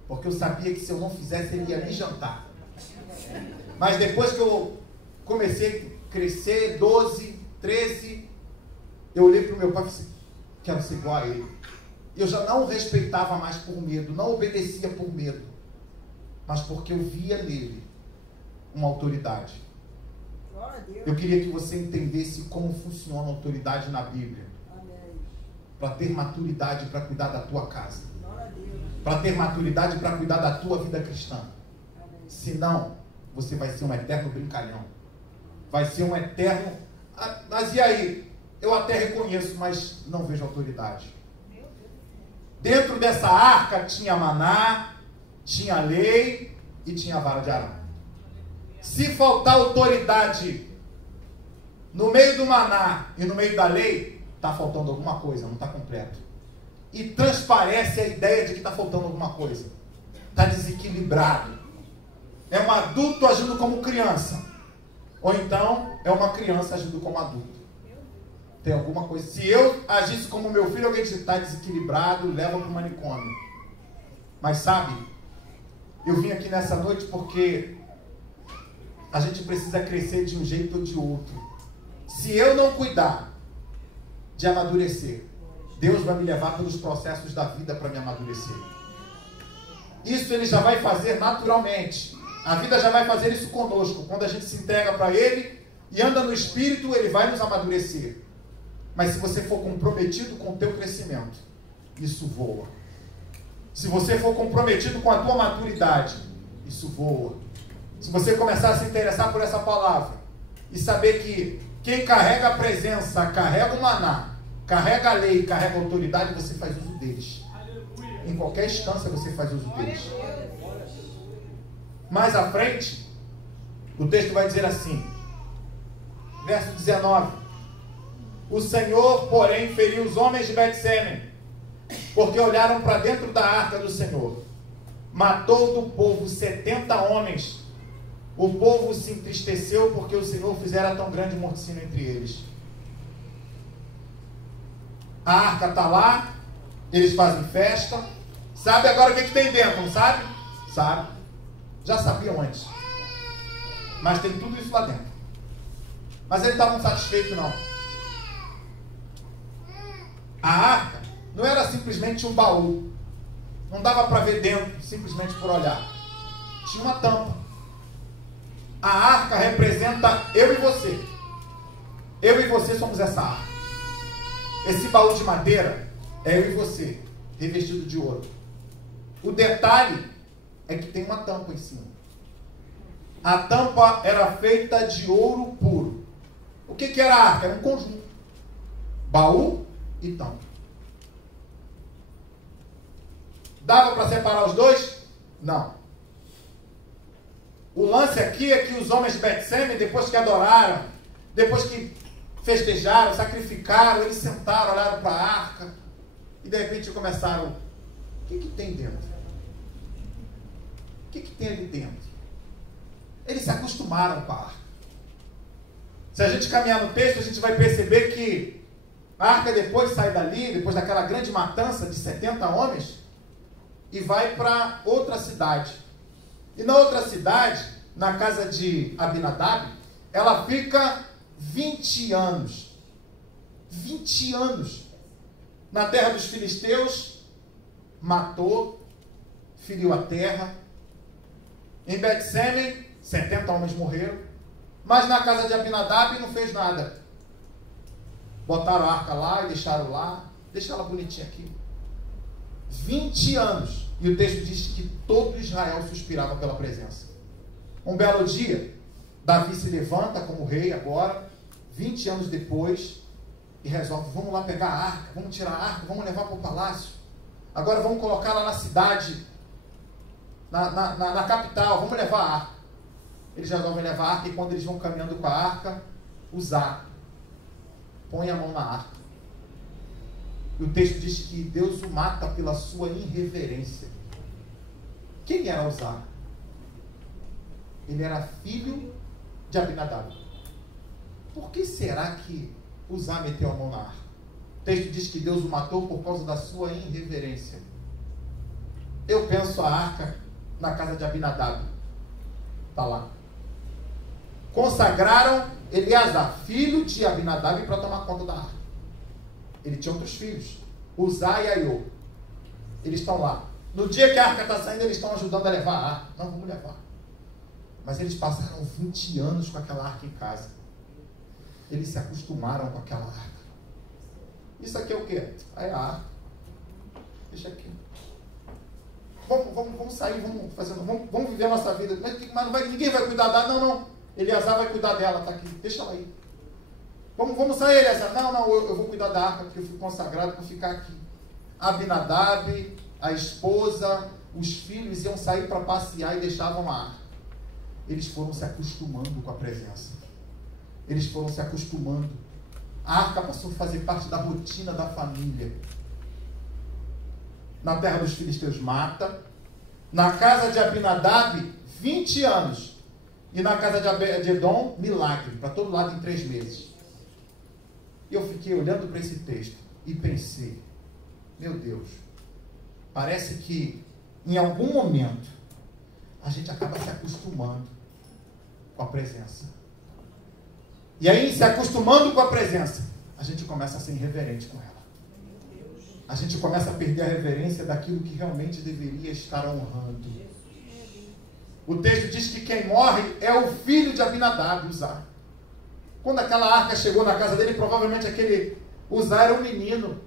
Porque eu sabia que se eu não fizesse, ele ia me jantar. Mas depois que eu comecei a crescer, 12, 13, eu olhei para o meu pai e falei, quero ser igual a ele. Eu já não o respeitava mais por medo, não obedecia por medo, mas porque eu via nele uma autoridade. Eu queria que você entendesse como funciona a autoridade na Bíblia. Para ter maturidade para cuidar da tua casa. Para ter maturidade para cuidar da tua vida cristã. Senão, você vai ser um eterno brincalhão. Vai ser um eterno... Mas e aí? Eu até reconheço, mas não vejo autoridade. Dentro dessa arca tinha maná, tinha lei e tinha a vara de Arão. Se faltar autoridade no meio do maná e no meio da lei, está faltando alguma coisa, não está completo. E transparece a ideia de que está faltando alguma coisa. Está desequilibrado. É um adulto agindo como criança. Ou então é uma criança agindo como adulto. Tem alguma coisa. Se eu agisse como meu filho, alguém disse, está desequilibrado, leva para o manicômio. Mas sabe, eu vim aqui nessa noite porque a gente precisa crescer de um jeito ou de outro. Se eu não cuidar de amadurecer, Deus vai me levar pelos processos da vida para me amadurecer. Isso Ele já vai fazer naturalmente. A vida já vai fazer isso conosco. Quando a gente se entrega para Ele e anda no Espírito, Ele vai nos amadurecer. Mas se você for comprometido com o teu crescimento, isso voa. Se você for comprometido com a tua maturidade, isso voa. Se você começar a se interessar por essa palavra e saber que quem carrega a presença, carrega o maná, carrega a lei, carrega a autoridade, você faz uso deles. Em qualquer instância você faz uso deles. Mais à frente, o texto vai dizer assim, verso 19: o Senhor, porém, feriu os homens de Bet-Semen, porque olharam para dentro da arca do Senhor. Matou do povo 70 homens. O povo se entristeceu porque o Senhor fizera tão grande morticínio entre eles. A arca está lá, eles fazem festa. Sabe agora o que tem dentro, não sabe? Sabe. Já sabiam antes. Mas tem tudo isso lá dentro. Mas eles estavam satisfeitos, não. A arca não era simplesmente um baú. Não dava para ver dentro, simplesmente por olhar. Tinha uma tampa. A arca representa eu e você. Eu e você somos essa arca. Esse baú de madeira é eu e você, revestido de ouro. O detalhe é que tem uma tampa em cima. A tampa era feita de ouro puro. O que era a arca? Era um conjunto. Baú e tampa. Dava para separar os dois? Não. O lance aqui é que os homens de Bet-Semes, depois que adoraram, depois que festejaram, sacrificaram, eles sentaram, olharam para a arca e de repente começaram: o que tem dentro? O que tem ali dentro? Eles se acostumaram com a arca. Se a gente caminhar no texto, a gente vai perceber que a arca depois sai dali, depois daquela grande matança de 70 homens, e vai para outra cidade. E na outra cidade, na casa de Abinadab, ela fica 20 anos. 20 anos. Na terra dos filisteus, matou, feriu a terra. Em Bet-Semes, 70 homens morreram. Mas na casa de Abinadab não fez nada. Botaram a arca lá e deixaram lá. Deixa ela bonitinha aqui. 20 anos. E o texto diz que todo Israel suspirava pela presença. Um belo dia, Davi se levanta como rei agora, 20 anos depois, e resolve: vamos lá pegar a arca, vamos tirar a arca, vamos levar para o palácio. Agora vamos colocar lá na cidade, na capital, vamos levar a arca. Eles resolvem levar a arca e quando eles vão caminhando com a arca, Uzá põe a mão na arca. E o texto diz que Deus o mata pela sua irreverência. Quem era Uzá? Ele era filho de Abinadab. Por que será que Uzá meteu a mão na arca? O texto diz que Deus o matou por causa da sua irreverência. Eu penso a arca na casa de Abinadab. Está lá. Consagraram Eleazar, filho de Abinadab, para tomar conta da arca. Ele tinha outros filhos, Uzá e Aiô. Eles estão lá. No dia que a arca está saindo, eles estão ajudando a levar a arca. Não, vamos levar. Mas eles passaram 20 anos com aquela arca em casa. Eles se acostumaram com aquela arca. Isso aqui é o quê? Aí a arca. Deixa aqui. Vamos sair, vamos viver a nossa vida. Mas ninguém vai cuidar dela. Não. Eleazar vai cuidar dela, está aqui. Deixa ela aí. Vamos sair, Eleazar. Não, eu vou cuidar da arca, porque eu fui consagrado para ficar aqui. Abinadab, a esposa, os filhos iam sair para passear e deixavam a arca. Eles foram se acostumando com a presença. Eles foram se acostumando. A arca passou a fazer parte da rotina da família. Na terra dos filisteus mata. Na casa de Abinadab, 20 anos. E na casa de Edom, milagre. Para todo lado em 3 meses. E eu fiquei olhando para esse texto e pensei: meu Deus, parece que em algum momento a gente acaba se acostumando com a presença. E aí, se acostumando com a presença, a gente começa a ser irreverente com ela. A gente começa a perder a reverência daquilo que realmente deveria estar honrando. O texto diz que quem morre é o filho de Abinadab, Uzá. Quando aquela arca chegou na casa dele, provavelmente aquele Uzá era um menino.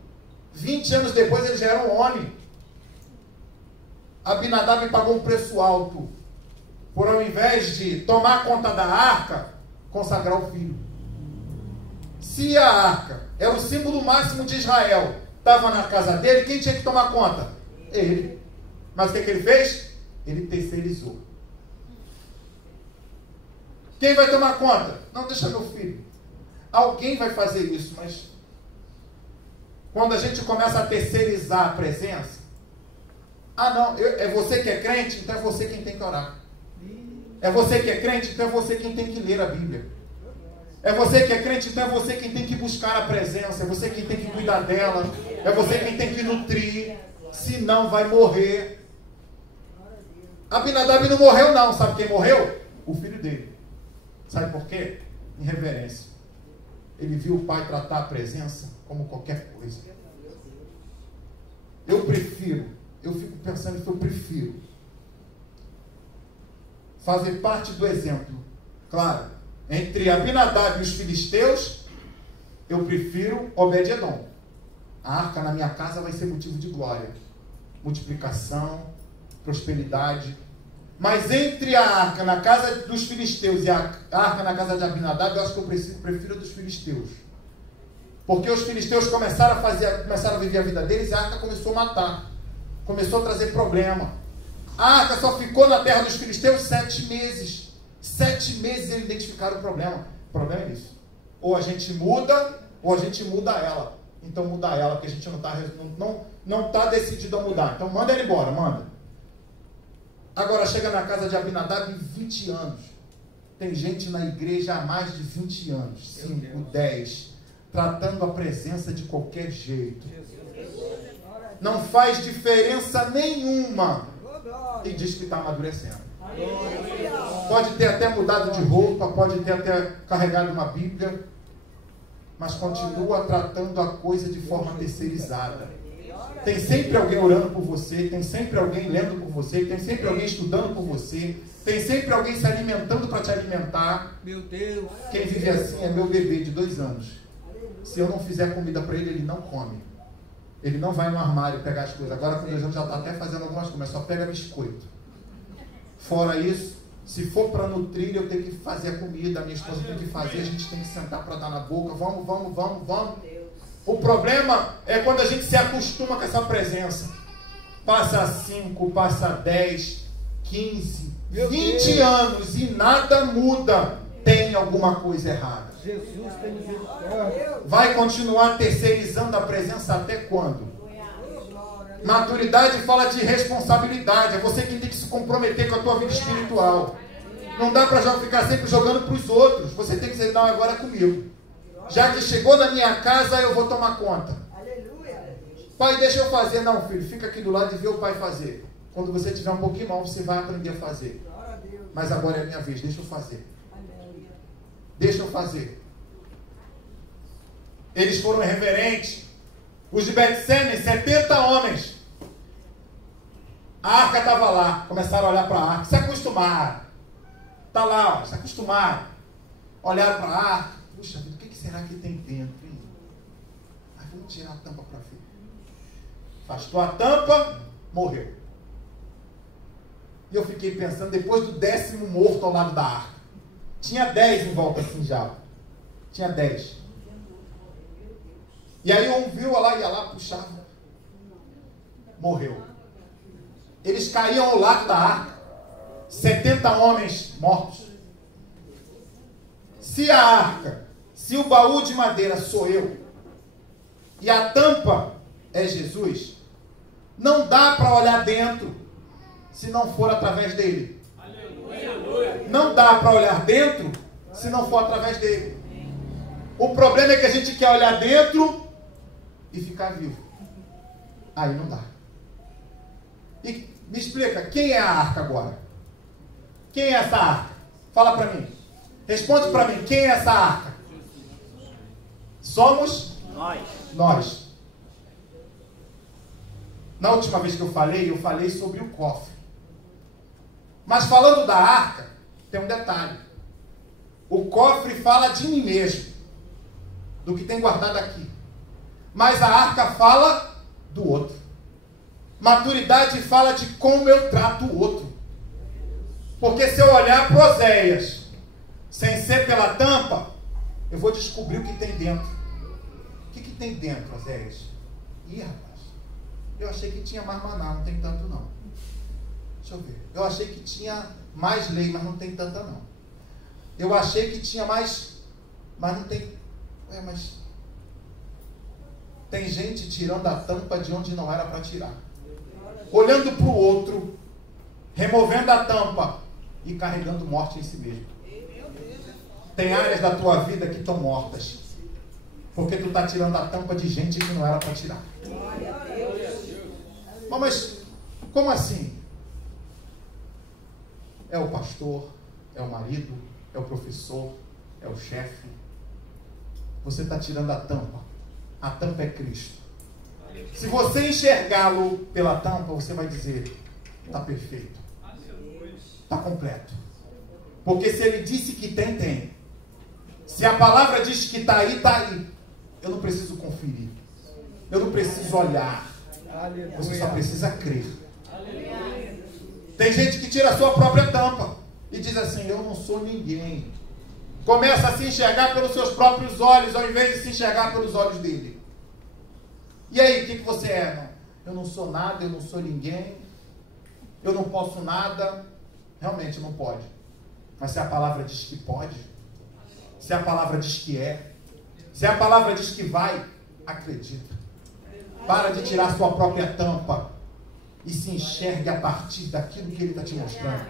20 anos depois ele já era um homem. Abinadab pagou um preço alto por, ao invés de tomar conta da arca, consagrar o filho. Se a arca era o símbolo máximo de Israel, estava na casa dele, quem tinha que tomar conta? Ele. Mas o que ele fez? Ele terceirizou. Quem vai tomar conta? Não, deixa meu filho. Alguém vai fazer isso, mas quando a gente começa a terceirizar a presença, não, é você que é crente, então é você quem tem que orar. É você que é crente, então é você quem tem que ler a Bíblia. É você que é crente, então é você quem tem que buscar a presença, é você quem tem que cuidar dela, é você quem tem que nutrir, senão vai morrer. Abinadab não morreu não, sabe quem morreu? O filho dele. Sabe por quê? Irreverência. Ele viu o pai tratar a presença como qualquer coisa. Eu fico pensando que eu prefiro fazer parte do exemplo. Claro, entre Abinadab e os filisteus, eu prefiro Obed-Edom. A arca na minha casa vai ser motivo de glória, multiplicação, prosperidade. Mas entre a arca na casa dos filisteus e a arca na casa de Abinadab, eu acho que eu prefiro a dos filisteus. Porque os filisteus começaram a viver a vida deles e a arca começou a matar. Começou a trazer problema. A arca só ficou na terra dos filisteus 7 meses. 7 meses eles identificaram o problema. O problema é isso. Ou a gente muda, ou a gente muda ela. Então muda ela, porque a gente não tá decidido a mudar. Então manda ele embora, manda. Agora chega na casa de Abinadab 20 anos. Tem gente na igreja há mais de 20 anos. 5, 10. Tratando a presença de qualquer jeito. Não faz diferença nenhuma. E diz que está amadurecendo. Pode ter até mudado de roupa, pode ter até carregado uma Bíblia, mas continua tratando a coisa de forma terceirizada. Tem sempre alguém orando por você, tem sempre alguém lendo por você, tem sempre alguém estudando por você, tem sempre alguém se alimentando para te alimentar. Meu Deus. Quem vive assim é meu bebê de 2 anos. Se eu não fizer comida para ele, ele não come. Ele não vai no armário pegar as coisas. Agora com 2 anos já está até fazendo algumas coisas, mas só pega biscoito. Fora isso, se for para nutrir, eu tenho que fazer a comida, a minha esposa tem que fazer, a gente tem que sentar para dar na boca. Vamos. O problema é quando a gente se acostuma com essa presença. Passa 5, passa 10, 15, 20 anos e nada muda. Tem alguma coisa errada. Jesus tem misericórdia. Vai continuar terceirizando a presença até quando? Maturidade fala de responsabilidade. É você que tem que se comprometer com a tua vida espiritual. Não dá para já ficar sempre jogando para os outros. Você tem que dizer, não, agora é comigo. Já que chegou na minha casa, eu vou tomar conta. Pai, deixa eu fazer. Não, filho, fica aqui do lado e vê o pai fazer. Quando você tiver um pouquinho mal, você vai aprender a fazer. Mas agora é a minha vez, deixa eu fazer. Deixa eu fazer. Eles foram irreverentes. Os de Bet-Semes, 70 homens. A arca estava lá. Começaram a olhar para a arca. Se acostumaram. Está lá, ó, se acostumaram. Olharam para a arca. Puxa vida, o que será que tem dentro? Hein? Vamos tirar a tampa para ver. Afastou a tampa, morreu. E eu fiquei pensando, depois do 10º morto ao lado da arca. Tinha 10 em volta assim já. Tinha 10. E aí um viu lá, ia lá, puxava. Morreu. Eles caíam ao lado da arca. 70 homens mortos. Se a arca, se o baú de madeira sou eu, e a tampa é Jesus, não dá para olhar dentro, se não for através dele. Não dá para olhar dentro, se não for através dele. O problema é que a gente quer olhar dentro e ficar vivo. Aí não dá. E me explica, quem é a arca agora? Quem é essa arca? Fala para mim. Responde para mim, quem é essa arca? Somos nós. Na última vez que eu falei sobre o cofre. Mas falando da arca, tem um detalhe. O cofre fala de mim mesmo, do que tem guardado aqui. Mas a arca fala do outro. Maturidade fala de como eu trato o outro. Porque se eu olhar para Oséias, sem ser pela tampa, eu vou descobrir o que tem dentro. O que tem dentro, Oséias? Ih, rapaz, eu achei que tinha mais maná, não tem tanto não. Deixa eu ver. Eu achei que tinha mais lei, mas não tem tanta não. Eu achei que tinha mais, mas não tem. Mas tem gente tirando a tampa de onde não era para tirar. Olhando para o outro, removendo a tampa e carregando morte em si mesmo. Tem áreas da tua vida que estão mortas. Porque tu está tirando a tampa de gente que não era para tirar. Mas como assim? É o pastor, é o marido, é o professor, é o chefe. Você está tirando a tampa. A tampa é Cristo. Se você enxergá-lo pela tampa, você vai dizer, está perfeito. Está completo. Porque se ele disse que tem, tem. Se a palavra diz que está aí, está aí. Eu não preciso conferir. Eu não preciso olhar. Você só precisa crer. Tem gente que tira a sua própria tampa e diz assim, eu não sou ninguém. Começa a se enxergar pelos seus próprios olhos, ao invés de se enxergar pelos olhos dele. E aí, o que você é? eu não sou nada, eu não sou ninguém, eu não posso nada. Realmente não pode. Mas se a palavra diz que pode, se a palavra diz que é, se a palavra diz que vai, acredita. Para de tirar sua própria tampa e se enxergue a partir daquilo que Ele está te mostrando.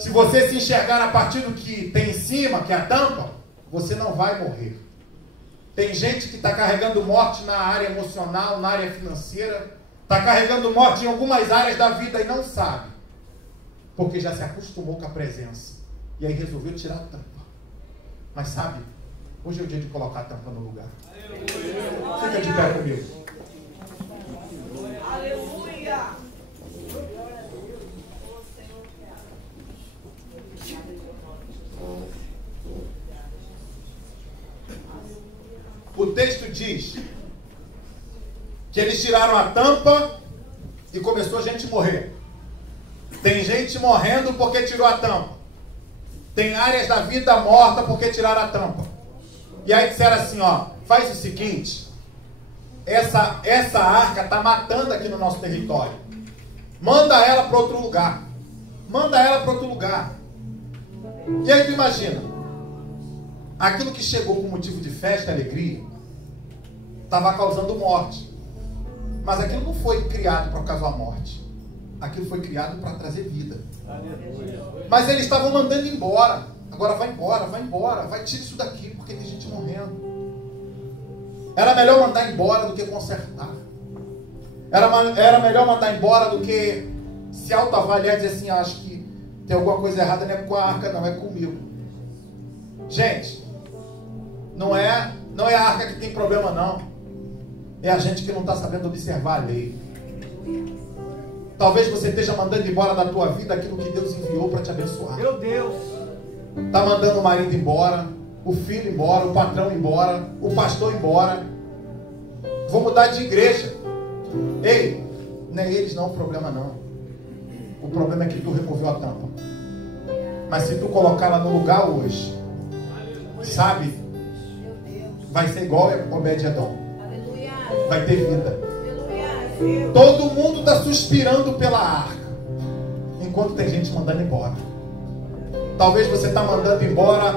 Se você se enxergar a partir do que tem em cima, que é a tampa, você não vai morrer. Tem gente que está carregando morte na área emocional, na área financeira, está carregando morte em algumas áreas da vida e não sabe, porque já se acostumou com a presença e aí resolveu tirar a tampa. Mas sabe, hoje é o dia de colocar a tampa no lugar. Fica de pé comigo. Aleluia! O texto diz que eles tiraram a tampa e começou a gente morrer. Tem gente morrendo porque tirou a tampa. Tem áreas da vida morta porque tiraram a tampa. E aí disseram assim, ó, faz o seguinte, essa arca está matando aqui no nosso território. Manda ela para outro lugar. Manda ela para outro lugar. E aí tu imagina, aquilo que chegou com motivo de festa e alegria estava causando morte. Mas aquilo não foi criado para causar morte. Aquilo foi criado para trazer vida. Mas eles estavam mandando embora. Agora vai embora, vai embora. Vai, tira isso daqui, porque tem gente morrendo. Era melhor mandar embora do que consertar. Era melhor mandar embora do que se autoavaliar e dizer assim, acho que tem alguma coisa errada, não é com a arca, não, é comigo. Gente, não é a arca que tem problema, não. É a gente que não está sabendo observar a lei. Talvez você esteja mandando embora da tua vida aquilo que Deus enviou para te abençoar. Meu Deus! Está mandando o marido embora, o filho embora, o patrão embora, o pastor embora. Vou mudar de igreja. Ei, não é eles não o problema não. O problema é que tu removeu a tampa. Mas se tu colocar ela no lugar hoje, sabe, vai ser igual a Obed-Edom. Vai ter vida. Todo mundo está suspirando pela arca, enquanto tem gente mandando embora. Talvez você está mandando embora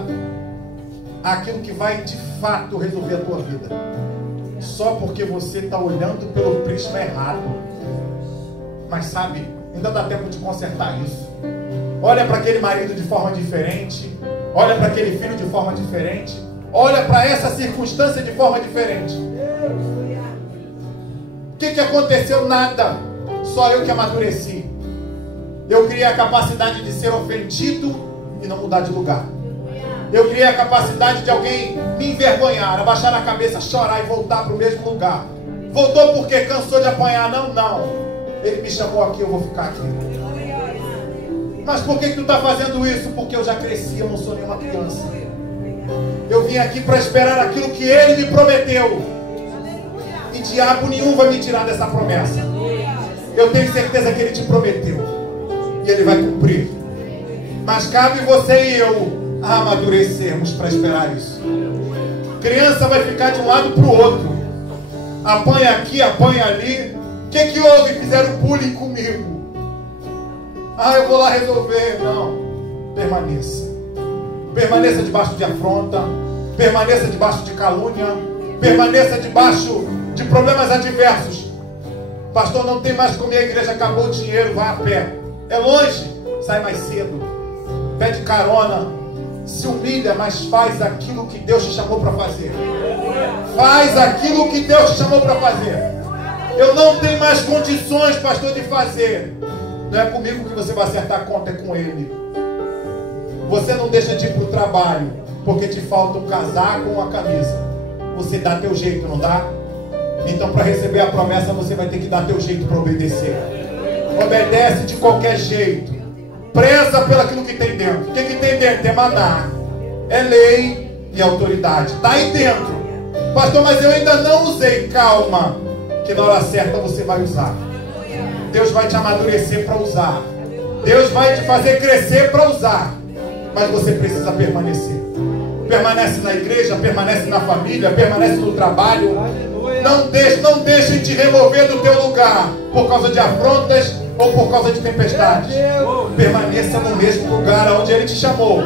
aquilo que vai de fato resolver a tua vida, só porque você está olhando pelo prisma errado. Mas sabe, ainda dá tempo de consertar isso. Olha para aquele marido de forma diferente, olha para aquele filho de forma diferente, olha para essa circunstância de forma diferente. O que aconteceu? Nada. Só eu que amadureci. Eu criei a capacidade de ser ofendido e não mudar de lugar. Eu criei a capacidade de alguém me envergonhar, abaixar a cabeça, chorar e voltar para o mesmo lugar. Voltou porque cansou de apanhar? Não. Ele me chamou aqui, eu vou ficar aqui. Mas por que tu está fazendo isso? Porque eu já cresci, eu não sou nenhuma criança. Eu vim aqui para esperar aquilo que Ele me prometeu. E diabo nenhum vai me tirar dessa promessa. Eu tenho certeza que Ele te prometeu. E Ele vai cumprir. Mas cabe você e eu amadurecermos para esperar isso. Criança vai ficar de um lado para o outro. Apanha aqui, apanha ali. O que houve? Fizeram bullying comigo. Eu vou lá resolver. Não. Permaneça. Permaneça debaixo de afronta. Permaneça debaixo de calúnia. Permaneça debaixo de problemas adversos. Pastor, não tem mais como ir à igreja, acabou o dinheiro, vai a pé. É longe, sai mais cedo. Pede carona. Se humilha, mas faz aquilo que Deus te chamou para fazer. Faz aquilo que Deus te chamou para fazer. Eu não tenho mais condições, pastor, de fazer. Não é comigo que você vai acertar a conta, é com Ele. Você não deixa de ir para o trabalho porque te falta um casaco ou uma camisa. Você dá teu jeito, não dá? Então, para receber a promessa, você vai ter que dar teu jeito para obedecer. Obedece de qualquer jeito. Preza pelo aquilo que tem dentro. O que tem dentro? É maná, é lei e autoridade. Está aí dentro. Pastor, mas eu ainda não usei. Calma, que na hora certa você vai usar. Deus vai te amadurecer para usar. Deus vai te fazer crescer para usar. Mas você precisa permanecer. Permanece na igreja, permanece na família, permanece no trabalho, Não deixem te remover do teu lugar por causa de afrontas ou por causa de tempestades. Permaneça no mesmo lugar onde Ele te chamou.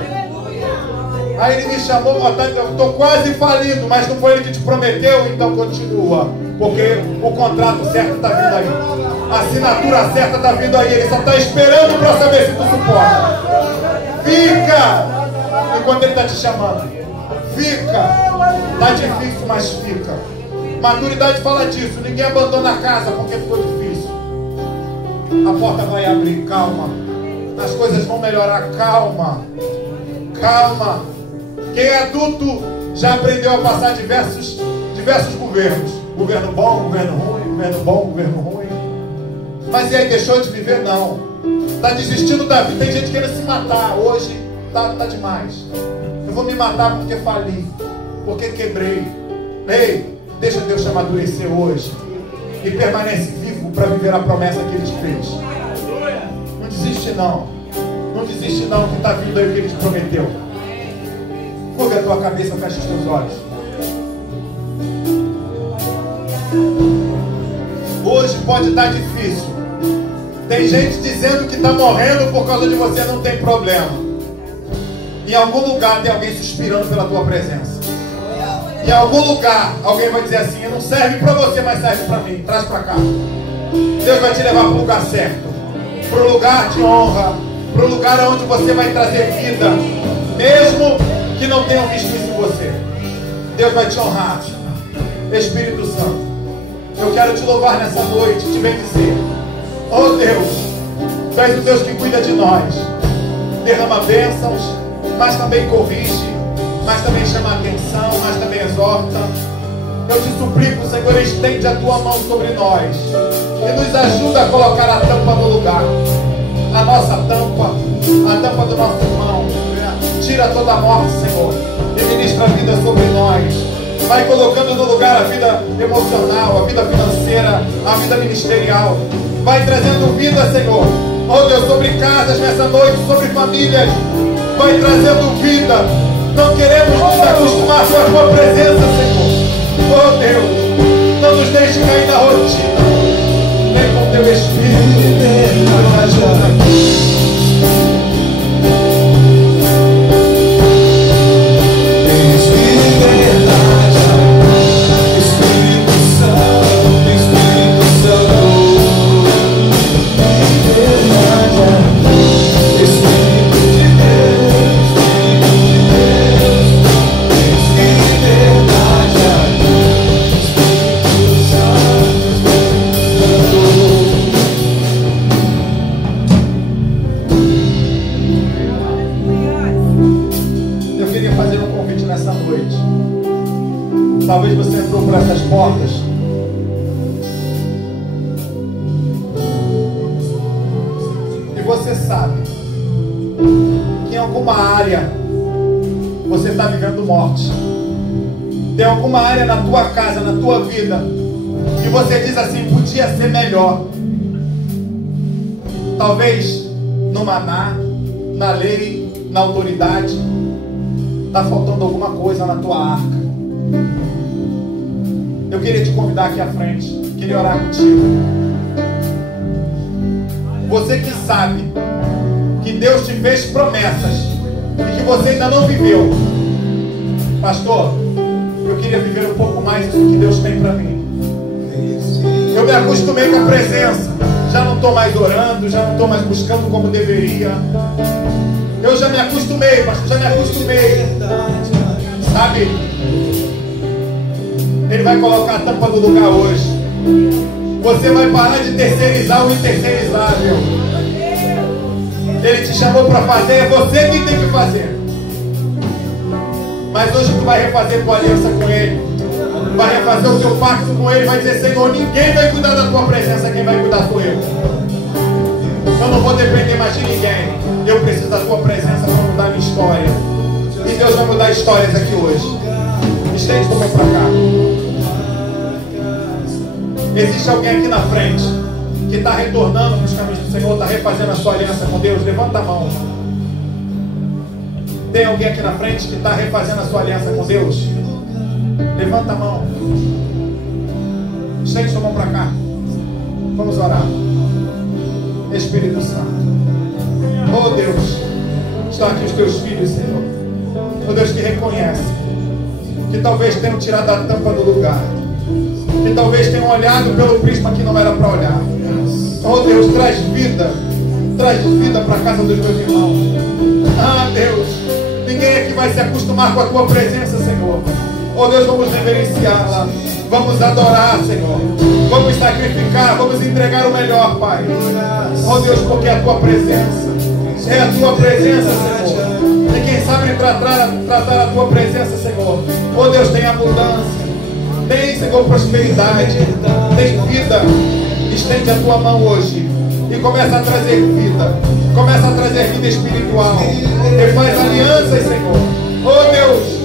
Aí Ele me chamou, eu estou quase falindo, mas não foi Ele que te prometeu, então continua. Porque o contrato certo está vindo aí. A assinatura certa está vindo aí. Ele só está esperando para saber se tu suporta. Fica! Enquanto Ele está te chamando. Fica! Está difícil, mas fica. Maturidade fala disso. Ninguém abandona a casa porque ficou difícil. A porta vai abrir, calma. As coisas vão melhorar, calma. Calma. Quem é adulto já aprendeu a passar diversos governos. Governo bom, governo ruim, governo bom, governo ruim. Mas e aí, deixou de viver? Não. Está desistindo da vida. Tem gente querendo se matar. Hoje tá demais. Eu vou me matar porque fali, porque quebrei. Ei, deixa Deus te amadurecer hoje. E permanece vivo para viver a promessa que Ele te fez. Não desiste não. Não desiste não, que está vindo aí o que Ele te prometeu. Curva a tua cabeça, fecha os teus olhos. Hoje pode estar difícil. Tem gente dizendo que está morrendo por causa de você, não tem problema. Em algum lugar tem alguém suspirando pela tua presença. Em algum lugar alguém vai dizer assim: não serve para você, mas serve para mim. Traz para cá. Deus vai te levar para o lugar certo, para o lugar de honra, para o lugar onde você vai trazer vida, mesmo que não tenham visto isso em você. Deus vai te honrar. Espírito Santo, eu quero te louvar nessa noite, te bendizer. Oh Deus, Tu és o Deus que cuida de nós. Derrama bênçãos, mas também corrige, mas também chama a atenção, mas também exorta. Eu te suplico, Senhor, estende a Tua mão sobre nós e nos ajuda a colocar a tampa no lugar. A nossa tampa, a tampa do nosso irmão. Tira toda a morte, Senhor, e ministra a vida sobre nós. Vai colocando no lugar a vida emocional, a vida financeira, a vida ministerial. Vai trazendo vida, Senhor. Oh Deus, sobre casas nessa noite, sobre famílias. Vai trazendo vida. Não queremos nos acostumar com a Tua presença, Senhor. Oh Deus, não nos deixe cair na rotina. Vem com Teu Espírito, nos ajuda. Talvez você entrou por essas portas e você sabe que em alguma área você está vivendo morte. Tem alguma área na tua casa, na tua vida, que você diz assim: podia ser melhor. Talvez no maná, na lei, na autoridade, está faltando alguma coisa na tua arca. Eu queria te convidar aqui à frente, queria orar contigo. Você que sabe que Deus te fez promessas e que você ainda não viveu. Pastor, eu queria viver um pouco mais isso que Deus tem para mim. Eu me acostumei com a presença, já não estou mais orando, já não estou mais buscando como deveria. Eu já me acostumei, pastor, já me acostumei. Sabe? Ele vai colocar a tampa do lugar hoje. Você vai parar de terceirizar o interceirizável. Ele te chamou para fazer, é você quem tem que fazer. Mas hoje tu vai refazer tua aliança com Ele, vai refazer o teu pacto com Ele, vai dizer: Senhor, ninguém vai cuidar da tua presença, quem vai cuidar sou eu. Eu não vou depender mais de ninguém. Eu preciso da tua presença para mudar a minha história. E Deus vai mudar histórias aqui hoje. Estende tua mão para cá. Existe alguém aqui na frente que está retornando para os caminhos do Senhor, está refazendo a sua aliança com Deus? Levanta a mão. Tem alguém aqui na frente que está refazendo a sua aliança com Deus? Levanta a mão. Estende sua mão para cá. Vamos orar. Espírito Santo. Oh Deus, estão aqui os teus filhos, Senhor. Oh Deus, que reconhece que talvez tenham tirado a tampa do lugar, que talvez tenham olhado pelo prisma que não era para olhar. Oh Deus, traz vida para a casa dos meus irmãos. Ah Deus, ninguém aqui vai se acostumar com a tua presença, Senhor. Oh Deus, vamos reverenciá-la, vamos adorar, Senhor, vamos sacrificar, vamos entregar o melhor, Pai. Oh Deus, porque é a tua presença, é a tua presença, Senhor. E quem sabe tratar a tua presença, Senhor. Oh Deus, tem abundância, tem, Senhor, prosperidade, tem vida. Estende a tua mão hoje e começa a trazer vida, começa a trazer vida espiritual, e faz alianças, Senhor. Oh Deus,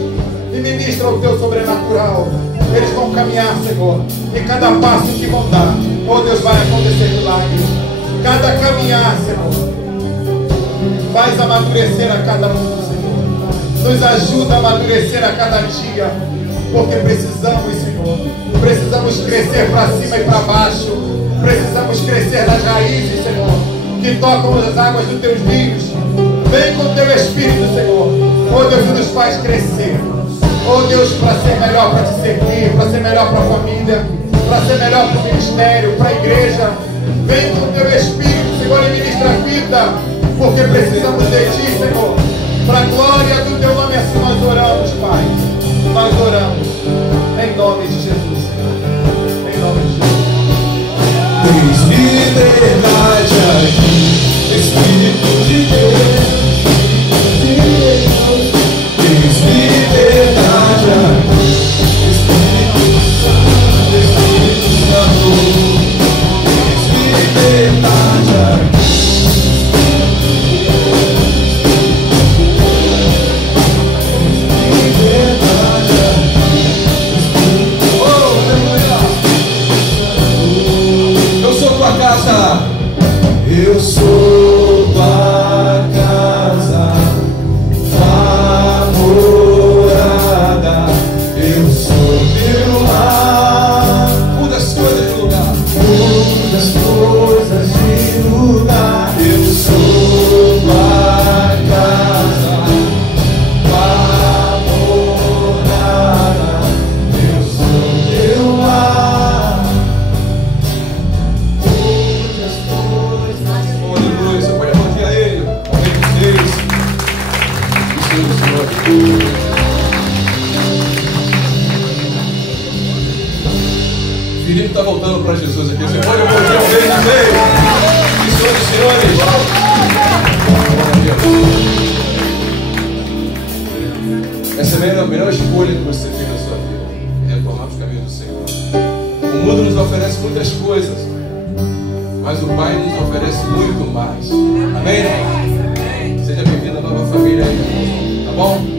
e ministra o teu sobrenatural. Eles vão caminhar, Senhor, e cada passo que vão dar, oh Deus, vai acontecer milagres. Cada caminhar, Senhor, faz amadurecer a cada um, Senhor. Nos ajuda a amadurecer a cada dia, porque precisamos, Senhor. Precisamos crescer para cima e para baixo. Precisamos crescer nas raízes, Senhor, que tocam as águas dos teus rios. Vem com o teu Espírito, Senhor. Oh Deus, nos faz crescer. Oh Deus, para ser melhor para te servir, para ser melhor para a família, para ser melhor para o ministério, para a igreja. Vem com o teu Espírito, Senhor, e ministra a vida, porque precisamos de ti, Senhor. Para a glória do teu nome, assim nós oramos, Pai. Nós oramos em nome de Jesus, Senhor. Em nome de Jesus. Tens liberdade aqui, Espírito de Deus. Tens liberdade aqui, Espírito Santo, Espírito Santo. Tens liberdade aqui. Eu sou tua casa, tua morada. Eu sou teu lar. Muda as coisas de lugar. Muda as coisas de lugar. Eu sou tua casa, tua morada. Eu sou teu lar. Filipe está voltando para Jesus aqui. Você pode ouvir um beijo no meio. Senhoras e senhores. Essa é a melhor escolha que você fez na sua vida. Retornar os caminhos do Senhor. O mundo nos oferece muitas coisas, mas o Pai nos oferece muito mais. Amém? Seja bem-vindo à nova família aí. Tá bom?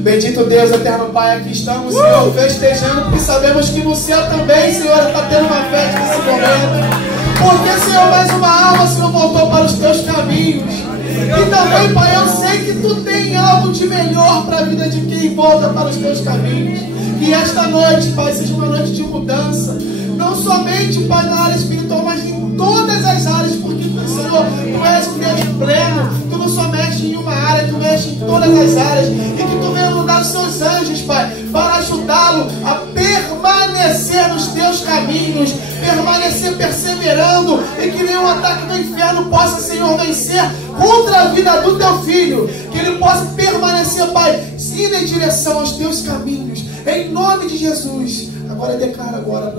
Bendito Deus, eterno Pai, aqui estamos, Senhor, festejando, porque sabemos que no céu também, Senhor, está tendo uma festa nesse momento. Porque, Senhor, mais uma alma, Senhor, voltou para os teus caminhos. E também, Pai, eu sei que Tu tem algo de melhor para a vida de quem volta para os teus caminhos. E esta noite, Pai, seja uma noite de mudança. Não somente, Pai, na área espiritual, mas em todas as áreas, porque, Senhor, Tu és um Deus pleno. Tu não só mexe em uma área, Tu mexe em todas as áreas. E que Tu venha mandar os Seus anjos, Pai, para ajudá-lo a permanecer nos Teus caminhos, permanecer perseverando, e que nenhum ataque do inferno possa, Senhor, vencer contra a vida do Teu Filho. Que ele possa permanecer, Pai, indo em direção aos Teus caminhos. Em nome de Jesus. Agora declara agora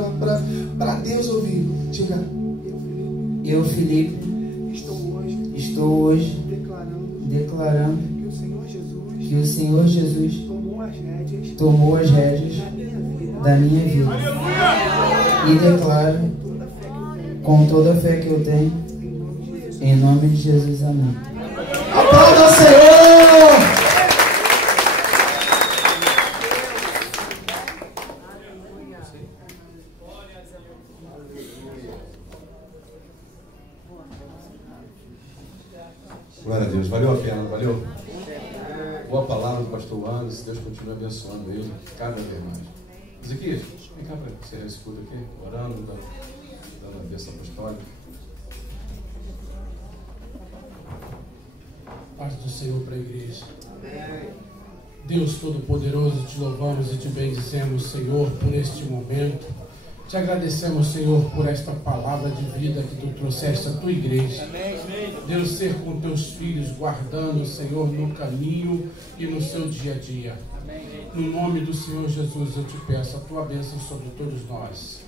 para Deus ouvir. Diga. Eu, Filipe, estou hoje declarando que o Senhor Jesus tomou as rédeas da minha vida. E declaro com toda a fé que eu tenho, em nome de Jesus, amém. Aplauda o Senhor! Glória a Deus, valeu a pena, valeu? boa palavra do pastor Anderson. Deus continue abençoando ele cada vez mais. Ezequias, vem cá para você escuta aqui, orando, dando a bênção apostólica. Paz do Senhor para a igreja. Deus Todo-Poderoso, te louvamos e te bendizemos, Senhor, por este momento. Te agradecemos, Senhor, por esta palavra de vida que tu trouxeste à tua igreja. Deus, ser com teus filhos, guardando, Senhor, no caminho e no seu dia a dia. No nome do Senhor Jesus, eu te peço a tua bênção sobre todos nós.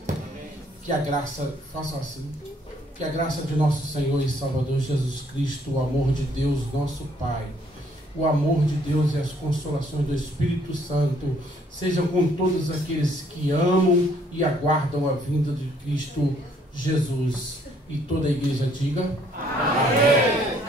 Que a graça, façam assim, que a graça de nosso Senhor e Salvador Jesus Cristo, o amor de Deus, nosso Pai, o amor de Deus e as consolações do Espírito Santo sejam com todos aqueles que amam e aguardam a vinda de Cristo Jesus. E toda a igreja diga: Amém.